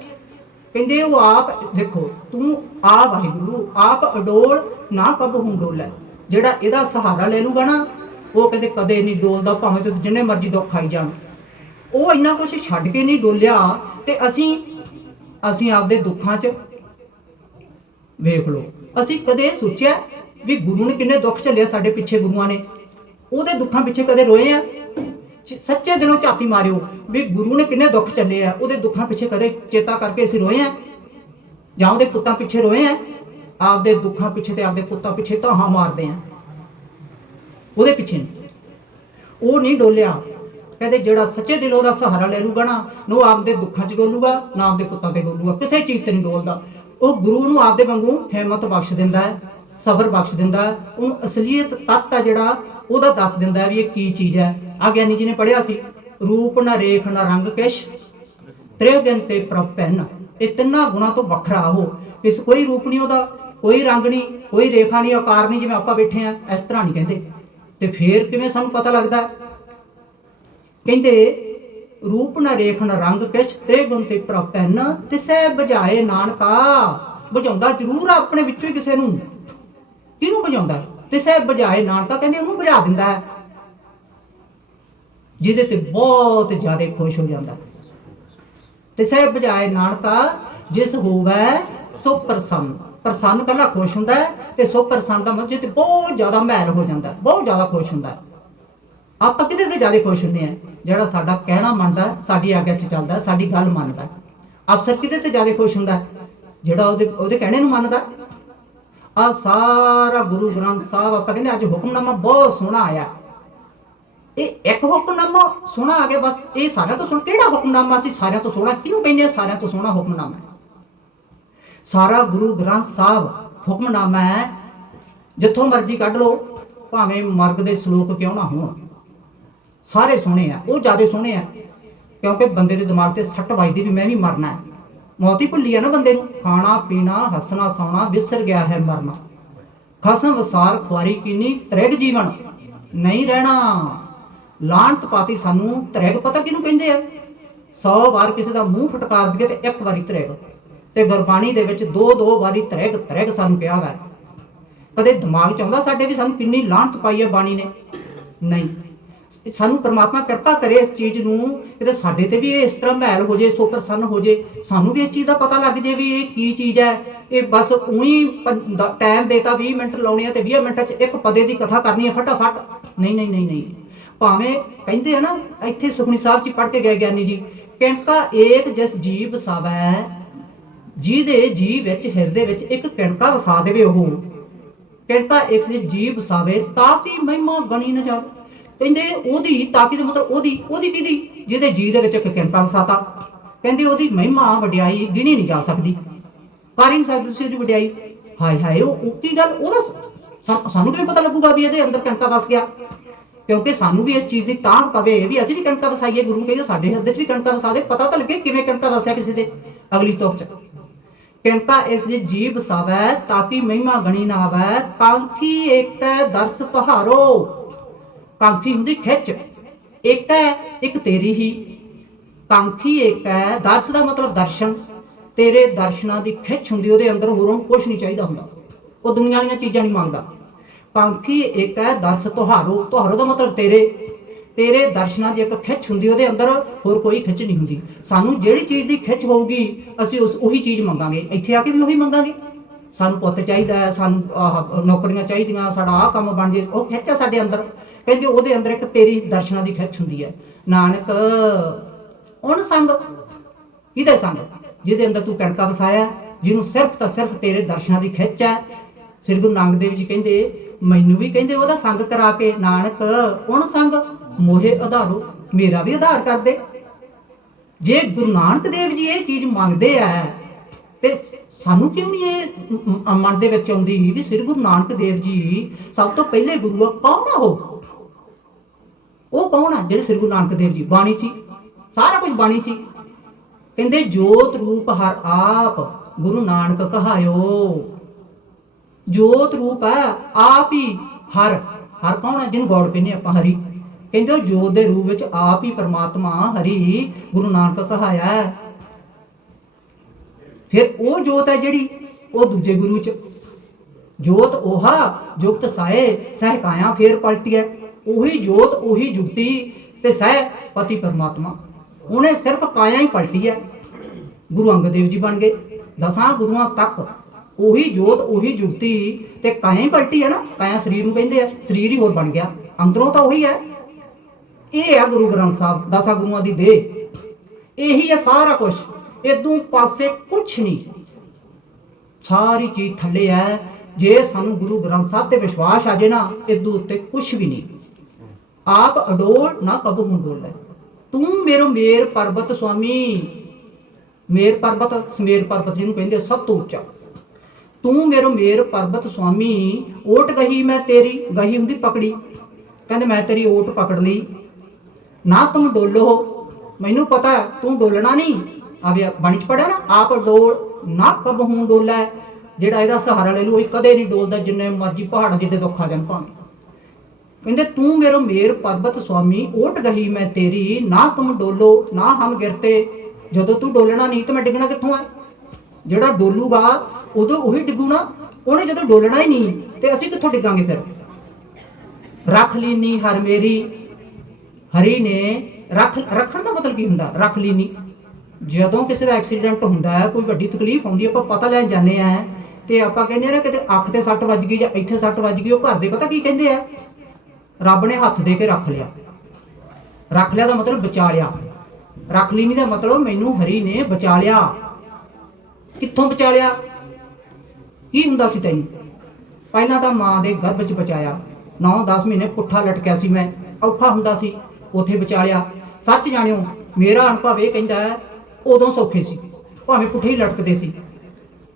ਕਹਿੰਦੇ, ਉਹ ਆਪ, ਦੇਖੋ, ਤੂੰ ਆ ਵਾਹਿਗੁਰੂ, ਆਪ ਅਡੋਲ ਨਾ ਕਬ ਹੂੰ ਡੋਲੇ। ਜਿਹੜਾ ਇਹਦਾ ਸਹਾਰਾ ਲੈ ਲੂਗਾ ਨਾ, ਉਹ ਕਹਿੰਦੇ ਕਦੇ ਨਹੀਂ ਡੋਲਦਾ, ਭਾਵੇਂ ਤੇ ਜਿੰਨੇ ਮਰਜ਼ੀ ਦੁੱਖ ਆਈ ਜਾਣ। ਉਹ ਇੰਨਾ ਕੁਝ ਛੱਡ ਕੇ ਨਹੀਂ ਡੋਲਿਆ ਤੇ ਅਸੀਂ ਅਸੀਂ ਆਪਦੇ ਦੁੱਖਾਂ 'ਚ ਵੇਖ ਲਓ। ਅਸੀਂ ਕਦੇ ਸੋਚਿਆ ਵੀ ਗੁਰੂ ਨੇ ਕਿੰਨੇ ਦੁੱਖ ਝੱਲੇ ਸਾਡੇ ਪਿੱਛੇ ਗੁਰੂਆਂ ਨੇ। ਉਹਦੇ ਦੁੱਖਾਂ ਪਿੱਛੇ ਕਦੇ ਰੋਏ ਆ? ਸੱਚੇ ਦਿਲੋਂ ਝਾਤੀ ਮਾਰਿਓ ਵੀ ਗੁਰੂ ਨੇ ਕਿੰਨੇ ਦੁੱਖ ਝੱਲੇ ਆ। ਉਹਦੇ ਦੁੱਖਾਂ ਪਿੱਛੇ ਕਦੇ ਚੇਤਾ ਕਰਕੇ ਅਸੀਂ ਰੋਏ ਆ? ਜਾਂ ਉਹਦੇ ਪੁੱਤਾਂ ਪਿੱਛੇ ਰੋਏ ਆ? ਆਪਦੇ ਦੁੱਖਾਂ ਪਿੱਛੇ ਤੇ ਆਪਦੇ ਪੁੱਤਾਂ ਪਿੱਛੇ ਤਾਂ ਹਾਂ ਮਾਰਦੇ ਆ। ਉਹਦੇ ਪਿੱਛੇ ਨਹੀਂ। ਉਹ ਨਹੀਂ ਡੋਲਿਆ। ਕਹਿੰਦੇ ਜਿਹੜਾ ਸੱਚੇ ਦਿਲੋਂ ਦਾ ਸਹਾਰਾ ਲੈ ਲੂਗਾ ਨਾ ਉਹ ਆਪਦੇ ਦੁੱਖਾਂ 'ਚ ਡੋਲੂਗਾ, ਨਾ ਆਪਦੇ ਪੁੱਤਾਂ ਤੇ ਡੋਲੂਗਾ। ਕਿਸੇ ਚੀਜ਼ ਤੇ ਨਹੀਂ ਡੋਲਦਾ। ਉਹ ਗੁਰੂ ਨੂੰ ਆਪਦੇ ਵਾਂਗੂ ਹਿੰਮਤ ਬਖਸ਼ ਦਿੰਦਾ ਹੈ, ਸਬਰ ਬਖਸ਼ ਦਿੰਦਾ ਹੈ। ਉਹਨੂੰ ਅਸਲੀਅਤ ਤੱਤ ਹੈ ਜਿਹੜਾ, ਉਹਦਾ ਦੱਸ ਦਿੰਦਾ ਹੈ ਵੀ ਇਹ ਕੀ ਚੀਜ਼ ਹੈ। ਆ ਗਿਆਨੀ ਜੀ ਨੇ ਪੜਿਆ ਸੀ, ਰੂਪ ਨਾ ਰੇਖ ਨਾ ਰੰਗ ਕਿਛ ਤ੍ਰਿਵਗਨ ਤੇ ਪ੍ਰਪੈਨ ਇਹ ਤਿੰਨਾਂ ਗੁਣਾ ਤੋਂ ਵੱਖਰਾ ਉਹ। ਇਸ ਕੋਈ ਰੂਪ ਨਹੀਂ ਉਹਦਾ। ਕੋਈ ਰੰਗ ਨਹੀਂ, ਕੋਈ ਰੇਖਾ ਨਹੀਂ, ਆਕਾਰ ਨਹੀਂ ਜਿਵੇਂ ਆਪਾਂ ਬੈਠੇ ਆ ਇਸ ਤਰ੍ਹਾਂ ਨਹੀਂ ਕਹਿੰਦੇ। ਤੇ ਫੇਰ ਕਿਵੇਂ ਸਾਨੂੰ ਪਤਾ ਲੱਗਦਾ? ਕਹਿੰਦੇ, ਰੂਪ ਨ ਰੇਖ ਨ ਰੰਗ ਕਿਛ, ਤੇ ਗੁਣ ਤੇ ਪ੍ਰਪੈਨ ਤਿਸੈ ਬੁਝਾਏ ਨਾਨਕਾ। ਬੁਝਾਉਂਦਾ ਜ਼ਰੂਰ ਆ ਆਪਣੇ ਵਿੱਚੋਂ ਹੀ ਕਿਸੇ ਨੂੰ। ਕਿਹਨੂੰ ਬੁਝਾਉਂਦਾ? ਤਿਸੈ ਬੁਝਾਏ ਨਾਨਕਾ ਕਹਿੰਦੇ ਉਹਨੂੰ ਬੁਝਾ ਦਿੰਦਾ ਹੈ। ਜਿਹਦੇ ਤੇ ਬਹੁਤ ਜ਼ਿਆਦਾ ਖੁਸ਼ ਹੋ ਜਾਂਦਾ। ਤਿਸੈ ਬੁਝਾਏ ਨਾਨਕਾ, ਜਿਸ ਹੋਵੇ ਸੋ ਪ੍ਰਸੰਨ। ਪ੍ਰਸੰਨ ਕੱਲਾ ਖੁਸ਼ ਹੁੰਦਾ ਹੈ ਤੇ ਸੋ ਪ੍ਰਸੰਨ ਦਾ ਮਤਲਬ ਤੇ ਬਹੁਤ ਜ਼ਿਆਦਾ ਮਹਿਲ ਹੋ ਜਾਂਦਾ ਬਹੁਤ ਜ਼ਿਆਦਾ ਖੁਸ਼ ਹੁੰਦਾ ਆਪਾਂ ਕਿਹਦੇ ਤੇ ਜ਼ਿਆਦਾ ਖੁਸ਼ ਹੁੰਦੇ ਆ ਜਿਹੜਾ ਸਾਡਾ ਕਹਿਣਾ ਮੰਨਦਾ ਸਾਡੀ ਆਗਿਆ 'ਚ ਚੱਲਦਾ ਸਾਡੀ ਗੱਲ ਮੰਨਦਾ ਅਫਸਰ ਕਿਹਦੇ ਤੇ ਜ਼ਿਆਦਾ ਖੁਸ਼ ਹੁੰਦਾ ਜਿਹੜਾ ਉਹਦੇ ਉਹਦੇ ਕਹਿਣੇ ਨੂੰ ਮੰਨਦਾ ਆ ਸਾਰਾ ਗੁਰੂ ਗ੍ਰੰਥ ਸਾਹਿਬ, ਆਪਾਂ ਕਹਿੰਦੇ ਅੱਜ ਹੁਕਮਨਾਮਾ ਬਹੁਤ ਸੋਹਣਾ ਆਇਆ। ਇਹ ਇੱਕ ਹੁਕਮਨਾਮਾ ਸੋਹਣਾ ਆ ਗਿਆ, ਬਸ ਇਹ ਸਾਰਿਆਂ ਤੋਂ ਸੋਹਣਾ ਕਿਹੜਾ ਹੁਕਮਨਾਮਾ ਸੀ? ਸਾਰਿਆਂ ਤੋਂ ਸੋਹਣਾ ਕਿਹਨੂੰ ਕਹਿੰਦੇ ਆ? ਸਾਰਿਆਂ ਤੋਂ ਸੋਹਣਾ ਹੁਕਮਨਾਮਾ ਹੈ? ਸਾਰਾ ਗੁਰੂ ਗ੍ਰੰਥ ਸਾਹਿਬ ਹੁਕਮਨਾਮਾ ਹੈ। ਜਿੱਥੋਂ ਮਰਜ਼ੀ ਕੱਢ ਲਓ, ਭਾਵੇਂ ਮਰਗ ਦੇ ਸ਼ਲੋਕ ਕਿਉਂ ਨਾ ਹੋਣ। ਸਾਰੇ ਸੋਹਣੇ ਆ, ਉਹ ਜ਼ਿਆਦਾ ਸੋਹਣੇ ਆ, ਕਿਉਂਕਿ ਬੰਦੇ ਦੇ ਦਿਮਾਗ ਤੇ ਸੱਟ ਵੱਜਦੀ ਵੀ ਮੈਂ ਵੀ ਮਰਨਾ ਹੈ। ਮੌਤ ਹੀ ਭੁੱਲੀ ਆ ਨਾ ਬੰਦੇ ਨੂੰ। ਖਾਣਾ, ਪੀਣਾ, ਹੱਸਣਾ, ਸੌਣਾ, ਵਿਸਰ ਗਿਆ ਹੈ ਮਰਨਾ। ਖਸਮ, ਵਸਾਰ, ਖੁਆਰੀ, ਕੀਨੀ, ਤ੍ਰਿਗ ਜੀਵਨ। ਨਹੀਂ ਰਹਿਣਾ। ਲਾਂਤ ਪਾਤੀ ਸਾਨੂੰ। ਤ੍ਰਿਗ ਪਤਾ ਕਿਹਨੂੰ ਕਹਿੰਦੇ ਆ? 100 ਵਾਰ ਕਿਸੇ ਦਾ ਮੂੰਹ ਫਟਕਾਰ ਦਈਏ ਤੇ ਇੱਕ ਵਾਰੀ ਤ੍ਰਿਗ। ਤੇ ਗੁਰਬਾਣੀ ਦੇ ਵਿੱਚ ਦੋ ਦੋ ਵਾਰੀ ਤ੍ਰਿਗ ਤ੍ਰਿਗ ਸਾਨੂੰ ਕਿਹਾ ਹੋਇਆ ਹੈ। ਕਦੇ ਦਿਮਾਗ ਚ ਆਉਂਦਾ ਸਾਡੇ ਵੀ ਸਾਨੂੰ ਕਿੰਨੀ ਲਾਂਤ ਪਾਈ ਹੈ ਬਾਣੀ ਨੇ। ਨਹੀਂ। ਸਾਨੂੰ ਪਰਮਾਤਮਾ ਕਿਰਪਾ ਕਰੇ ਇਸ ਚੀਜ਼ ਨੂੰ ਕਿਤੇ ਸਾਡੇ ਤੇ ਵੀ ਇਹ ਇਸ ਤਰ੍ਹਾਂ ਮਹਿਲ ਹੋ ਜੇ ਸੋ ਪ੍ਰਸੰਨ ਹੋ ਜੇ। ਸਾਨੂੰ ਵੀ ਇਸ ਚੀਜ਼ ਦਾ ਪਤਾ ਲੱਗ ਜੇ ਵੀ ਇਹ ਕੀ ਚੀਜ਼ ਹੈ। ਇਹ ਬਸ ਉਹੀ ਟਾਈਮ ਦੇਤਾ 20 ਮਿੰਟ ਲਾਉਣੇ ਆ ਤੇ 20 ਮਿੰਟਾਂ 'ਚ ਇੱਕ ਪਦੇ ਦੀ ਕਥਾ ਕਰਨੀ ਹੈ ਫਟਾਫਟ। ਨਹੀਂ ਨਹੀਂ ਨਹੀਂ ਨਹੀਂ। ਭਾਵੇਂ ਕਹਿੰਦੇ ਆ ਨਾ, ਇੱਥੇ ਸੁਖਣੀ ਸਾਹਿਬ 'ਚ ਪੜ੍ਹ ਕੇ ਗਏ ਗਿਆਨੀ ਜੀ ਕਿਣਕਾ ਏਕ ਜਸ ਜੀਵ ਸਵੈ ਜਿਹਦੇ ਜੀ ਵਿੱਚ ਹਿਰਦੇ ਵਿੱਚ ਇੱਕ ਕਿਣਕਾ ਵਸਾ ਦੇਵੇ ਉਹ। ਕਿਣਕਾ ਇੱਕ ਜਿਸ ਵਸਾਵੇ ਤਾਂ ਕਿ ਮਹਿਮਾ ਬਣੀ ਨਾ ਜਾਵੇ? ਕਹਿੰਦੇ ਉਹਦੀ ਤਾਂ ਕਿ ਮਤਲਬ ਉਹਦੀ ਉਹਦੀ ਕਿਹਦੀ? ਜਿਹਦੇ ਜੀ ਦੇ ਵਿੱਚ ਇੱਕ ਕਿਣਕਾ ਵਸਾਤਾ। ਕਹਿੰਦੇ ਉਹਦੀ ਮਹਿਮਾ ਵਡਿਆਈ ਗਿਣੀ ਨਹੀਂ ਜਾ ਸਕਦੀ। ਕਰ ਹੀ ਨਹੀਂ ਸਕਦੇ ਤੁਸੀਂ ਉਹਦੀ ਵਡਿਆਈ? ਹਾਏ ਹਾਏ, ਉਹ ਉਹ ਕੀ ਗੱਲ, ਉਹਦਾ ਸਾਨੂੰ ਕਿਵੇਂ ਪਤਾ ਲੱਗੂਗਾ ਵੀ ਇਹਦੇ ਅੰਦਰ ਕਿਣਕਾ ਵਸ ਗਿਆ? ਕਿਉਂਕਿ ਸਾਨੂੰ ਵੀ ਇਸ ਚੀਜ਼ ਦੀ ਤਾਂ ਪਵੇ ਵੀ ਅਸੀਂ ਵੀ ਕਣਕਾਂ ਵਸਾਈਏ, ਗੁਰੂ ਨੂੰ ਕਹੀਏ ਸਾਡੇ ਹਿਰਦੇ 'ਚ ਵੀ ਕਣਕਾਂ ਵਸਾ ਦੇ, ਪਤਾ ਤਾਂ ਲੱਗੇ ਕਿਵੇਂ ਕਣਕਾਂ ਵਸਿਆ ਕਿਸੇ ਦੇ। ਅਗਲੀ ਤੋਪ 'ਚ। ਕਣਕਾ ਇਸ ਦੀ ਜੀਵ ਸਾਵੈ, ਤਾਕੀ ਮਹਿਮਾ ਗਣੀ ਨਾ ਆਵੈ ਕਾਂਖੀ ਏਕੈ ਦਰਸ ਤੁਹਾਰੋ ਕਾਂਖੀ ਹੁੰਦੀ ਖਿੱਚ ਇੱਕ ਹੈ ਇੱਕ ਤੇਰੀ ਹੀ। ਕਾਂਖੀ ਇੱਕ ਦਰਸ ਦਾ ਮਤਲਬ ਦਰਸ਼ਨ। ਤੇਰੇ ਦਰਸ਼ਨਾਂ ਦੀ ਖਿੱਚ ਹੁੰਦੀ, ਉਹਦੇ ਅੰਦਰ ਹੋਰੋਂ ਕੁਝ ਨਹੀਂ ਚਾਹੀਦਾ ਹੁੰਦਾ। ਉਹ ਦੁਨੀਆ ਵਾਲੀਆਂ ਚੀਜ਼ਾਂ ਨਹੀਂ ਮੰਗਦਾ। ਕਾਂਖੀ ਇੱਕ ਹੈ ਦਰਸ ਤੁਹਾਰੋ। ਤੁਹਾਰੋ ਦਾ ਮਤਲਬ ਤੇਰੇ। ਤੇਰੇ ਦਰਸ਼ਨਾਂ ਦੀ ਇੱਕ ਖਿੱਚ ਹੁੰਦੀ, ਉਹਦੇ ਅੰਦਰ ਹੋਰ ਕੋਈ ਖਿੱਚ ਨਹੀਂ ਹੁੰਦੀ। ਸਾਨੂੰ ਜਿਹੜੀ ਚੀਜ਼ ਦੀ ਖਿੱਚ ਹੋਊਗੀ, ਅਸੀਂ ਉਸ ਉਹੀ ਚੀਜ਼ ਮੰਗਾਂਗੇ। ਇੱਥੇ ਆ ਕੇ ਵੀ ਉਹੀ ਮੰਗਾਂਗੇ। ਸਾਨੂੰ ਪੁੱਤ ਚਾਹੀਦਾ ਹੈ, ਸਾਨੂੰ, ਆਹ, ਨੌਕਰੀਆਂ ਚਾਹੀਦੀਆਂ, ਸਾਡਾ ਆਹ ਕੰਮ ਬਣ ਜੇ, ਉਹ ਖਿੱਚ ਆ ਸਾਡੇ ਅੰਦਰ। ਕਹਿੰਦੇ ਉਹਦੇ ਅੰਦਰ ਇੱਕ ਤੇਰੀ ਦਰਸ਼ਨਾਂ ਦੀ ਖਿੱਚ ਹੁੰਦੀ ਹੈ। ਨਾਨਕ, ਉਹਨ ਸੰਗ, ਕਿਹਦੇ ਸੰਗ? ਜਿਹਦੇ ਅੰਦਰ ਤੂੰ ਕਣਕਾ ਵਸਾਇਆ, ਜਿਹਨੂੰ ਸਿਰਫ ਤਾਂ ਸਿਰਫ ਤੇਰੇ ਦਰਸ਼ਨਾਂ ਦੀ ਖਿੱਚ ਹੈ। ਸ੍ਰੀ ਗੁਰੂ ਨਾਨਕ ਦੇਵ ਜੀ ਕਹਿੰਦੇ, ਮੈਨੂੰ ਵੀ ਕਹਿੰਦੇ ਉਹਦਾ ਸੰਗ ਕਰਾ ਕੇ, ਨਾਨਕ, ਉਹਨ ਸੰਗ ਮੋਹੇ ਆਧਾਰੋ, ਮੇਰਾ ਵੀ ਆਧਾਰ ਕਰ ਦੇ ਜੇ ਗੁਰੂ ਨਾਨਕ ਦੇਵ ਜੀ ਇਹ ਚੀਜ਼ ਮੰਗਦੇ ਆ, ਤੇ ਸਾਨੂੰ ਕਿਉਂ ਨਹੀਂ ਇਹ ਮਨ ਦੇ ਵਿੱਚ ਆਉਂਦੀ ਵੀ ਸ੍ਰੀ ਗੁਰੂ ਨਾਨਕ ਦੇਵ ਜੀ ਸਭ ਤੋਂ ਪਹਿਲੇ ਗੁਰੂ ਆ, ਕੌਣ ਆ ਉਹ? ਉਹ ਕੌਣ ਆ ਜਿਹੜੇ ਸ੍ਰੀ ਗੁਰੂ ਨਾਨਕ ਦੇਵ ਜੀ? ਬਾਣੀ ਚ ਸਾਰਾ ਕੁਝ ਬਾਣੀ ਚ ਕਹਿੰਦੇ, ਜੋਤ ਰੂਪ ਹਰ ਆਪ ਗੁਰੂ ਨਾਨਕ ਕਹਾਇਓ। ਜੋਤ ਰੂਪ ਹੈ, ਆਪ ਹੀ ਹਰ ਹਰ ਕੌਣ ਹੈ ਜਿਹਨੂੰ ਗੋਡ ਕਹਿੰਦੇ ਆਪਾਂ, ਹਰੀ। ਕਹਿੰਦੇ ਉਹ ਜੋਤ ਦੇ ਰੂਪ ਵਿੱਚ ਆਪ ਹੀ ਪਰਮਾਤਮਾ ਹਰੀ ਗੁਰੂ ਨਾਨਕ ਕਹਾਇਆ ਹੈ। ਫਿਰ ਉਹ ਜੋਤ ਹੈ ਜਿਹੜੀ, ਉਹ ਦੂਜੇ ਗੁਰੂ ਚ। ਜੋਤ 오ਹਾ ਜੁਗਤ ਸਾਏ, ਸਹਿ ਕਾਇਆ ਫੇਰ ਪਲਟੀ ਹੈ ਉਹੀ ਜੋਤ, ਉਹੀ ਜੁਗਤੀ ਤੇ ਸਹਿ ਪਤੀ ਪਰਮਾਤਮਾ। ਉਹਨੇ ਸਿਰਫ ਕਾਇਆ ਹੀ ਪਲਟੀ ਹੈ ਗੁਰੂ ਅੰਗਦ ਦੇਵ ਜੀ ਬਣ ਗਏ। ਦਸਾਂ ਗੁਰੂਆਂ ਤੱਕ ਉਹੀ ਜੋਤ, ਉਹੀ ਜੁਗਤੀ ਤੇ ਕਾਇਆ ਹੀ ਪਲਟੀ ਹੈ ਨਾ। ਕਾਇਆ ਸਰੀਰ ਨੂੰ ਕਹਿੰਦੇ ਆ, ਸਰੀਰ ਹੀ ਹੋਰ ਬਣ ਗਿਆ। ਅੰਦਰੋਂ ਤਾਂ ਉਹੀ ਹੈ। ਇਹ ਆ ਗੁਰੂ ਗ੍ਰੰਥ ਸਾਹਿਬ, ਦਸਾਂ ਗੁਰੂਆਂ ਦੀ ਦੇਹ। ਇਹੀ ਹੈ ਸਾਰਾ ਕੁਝ ਇਦੋਂ ਪਾਸੇ ਕੁਝ ਨਹੀਂ। ਸਾਰੀ ਚੀਜ਼ ਥੱਲੇ ਹੈ ਜੇ ਸਾਨੂੰ ਗੁਰੂ ਗ੍ਰੰਥ ਸਾਹਿਬ ਤੇ ਵਿਸ਼ਵਾਸ ਆ ਜੇ ਨਾ ਇਦੋਂ ਉੱਤੇ ਕੁਝ ਵੀ ਨਹੀਂ। ਆਪ ਅਡੋਲ ਨਾ ਕਬੂ ਡੋਲੇ ਤੂੰ ਮੇਰੋ ਮੇਰ ਪਰਬਤ ਸੁਆਮੀ। ਮੇਰ ਪਰਬਤ, ਸਮੇਰ ਪਰਬਤ ਜਿਹਨੂੰ ਕਹਿੰਦੇ ਸਭ ਤੋਂ ਉੱਚਾ। ਤੂੰ ਮੇਰੋ ਮੇਰ ਪਰਬਤ ਸੁਆਮੀ। ਓਟ ਗਹੀ ਮੈਂ ਤੇਰੀ, ਗਹੀ ਹੁੰਦੀ ਪਕੜੀ। ਕਹਿੰਦੇ ਮੈਂ ਤੇਰੀ ਓਟ ਪਕੜ ਲਈ। ਨਾ ਤੁਮ ਡੋਲੋ। ਮੈਨੂੰ ਪਤਾ ਤੂੰ ਡੋਲਣਾ ਨਹੀਂ। ਆਵੇ ਬਾਣੀ ਚ ਪੜਿਆ ਨਾ, ਆਪ ਡੋਲ, ਨਾ ਕਬ ਹੂੰ ਡੋਲਾ। ਜਿਹੜਾ ਇਹਦਾ ਸਹਾਰਾ ਲੈ ਲੂ ਇਹ ਕਦੇ ਨਹੀਂ ਡੋਲਦਾ, ਜਿੰਨੇ ਮਰਜ਼ੀ ਪਹਾੜ ਜਿੱਡੇ ਦੁੱਖ ਆ ਭਾਵੇਂ। ਕਹਿੰਦੇ, ਤੂੰ ਮੇਰੋ ਮੇਰ ਪਰਬਤ ਸੁਆਮੀ, ਓਟ ਗਈ ਮੈਂ ਤੇਰੀ, ਨਾ ਤੁਮ ਡੋਲੋ, ਨਾ ਹਮ ਗਿਰਤੇ। ਜਦੋਂ ਤੂੰ ਡੋਲਣਾ ਨਹੀਂ ਤੇ ਮੈਂ ਡਿੱਗਣਾ ਕਿੱਥੋਂ ਹੈ ਜਿਹੜਾ ਡੋਲੂਗਾ, ਉਦੋਂ ਉਹੀ ਡਿੱਗੂ ਨਾ। ਉਹਨੇ ਜਦੋਂ ਡੋਲਣਾ ਹੀ ਨਹੀਂ, ਤੇ ਅਸੀਂ ਕਿੱਥੋਂ ਡਿੱਗਾਂਗੇ ਫਿਰ? ਰੱਖ ਲੀਨੀ ਹਰ ਮੇਰੀ ਹਰੀ ਨੇ ਰੱਖ, ਰੱਖਣ ਦਾ ਮਤਲਬ ਕੀ ਹੁੰਦਾ? ਰੱਖ ਲੀਨੀ ਜਦੋਂ ਕਿਸੇ ਦਾ ਐਕਸੀਡੈਂਟ ਹੁੰਦਾ ਹੈ, ਕੋਈ ਵੱਡੀ ਤਕਲੀਫ ਆਉਂਦੀ ਆਪਾਂ ਪਤਾ ਲੈਣ ਜਾਂਦੇ ਆ ਤੇ ਆਪਾਂ ਕਹਿੰਦੇ ਆ ਨਾ ਕਿਤੇ ਅੱਖ ਤੇ ਸੱਟ ਵੱਜ ਗਈ ਜਾਂ ਇੱਥੇ ਸੱਟ ਵੱਜ ਗਈ, ਉਹ ਘਰ ਦੇ ਪਤਾ ਕੀ ਕਹਿੰਦੇ ਆ? ਰੱਬ ਨੇ ਹੱਥ ਦੇ ਕੇ ਰੱਖ ਲਿਆ। ਰੱਖ ਲਿਆ ਦਾ ਮਤਲਬ ਬਚਾ ਲਿਆ। ਰੱਖ ਲਈ ਦਾ ਮਤਲਬ ਮੈਨੂੰ ਹਰੀ ਨੇ ਬਚਾ ਲਿਆ। ਕਿੱਥੋਂ ਬਚਾ ਲਿਆ? ਕੀ ਹੁੰਦਾ ਸੀ ਤੈਨੂੰ? ਪਹਿਲਾਂ ਤਾਂ ਮਾਂ ਦੇ ਗਰਭ 'ਚ ਬਚਾਇਆ। 9-10 ਮਹੀਨੇ ਪੁੱਠਾ ਲਟਕਿਆ ਸੀ ਮੈਂ। ਔਖਾ ਹੁੰਦਾ ਸੀ। ਉੱਥੇ ਬਚਾ ਸੱਚ ਜਾਣਿਓ ਮੇਰਾ ਅਨੁਭਵ ਇਹ ਕਹਿੰਦਾ ਹੈ, ਉਦੋਂ ਸੌਖੇ ਸੀ ਭਾਵੇਂ ਪੁੱਠੇ ਲਟਕਦੇ ਸੀ।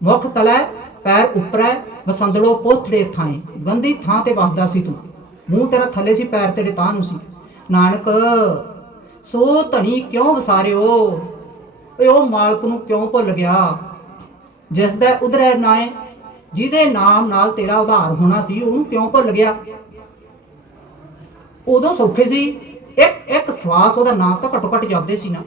ਮੁੱਖ ਤਲੈ ਪੈਰ ਉੱਪਰੈ ਵਸੰਦੜੋ ਕੋਥੜੇ ਥਾਂ ਗੰਦੀ ਥਾਂ ਤੇ ਵਸਦਾ ਸੀ ਤੂੰ। ਮੂੰਹ ਤੇਰਾ ਥੱਲੇ ਸੀ ਪੈਰ ਤੇਰੇ ਤਾਂ ਨੂੰ ਸੀ। ਨਾਨਕ ਸੋ ਧਨੀ ਕਿਉਂ ਵਸਾਰਿਓ? ਓਏ ਉਹ ਮਾਲਕ ਨੂੰ ਕਿਉਂ ਭੁੱਲ ਗਿਆ? ਜਿਸ ਦਾ ਉਧਰੈ ਨਾਏ ਜਿਹਦੇ ਨਾਮ ਨਾਲ ਤੇਰਾ ਉਧਾਰ ਹੋਣਾ ਸੀ ਉਹਨੂੰ ਕਿਉਂ ਭੁੱਲ ਗਿਆ? ਉਦੋਂ ਸੌਖੇ ਸੀ ਇੱਕ ਇੱਕ ਸਵਾਸ ਉਹਦਾ ਨਾਮ ਤਾਂ ਘੱਟੋ ਘੱਟ ਜਾਂਦੇ ਸੀ ਨਾ।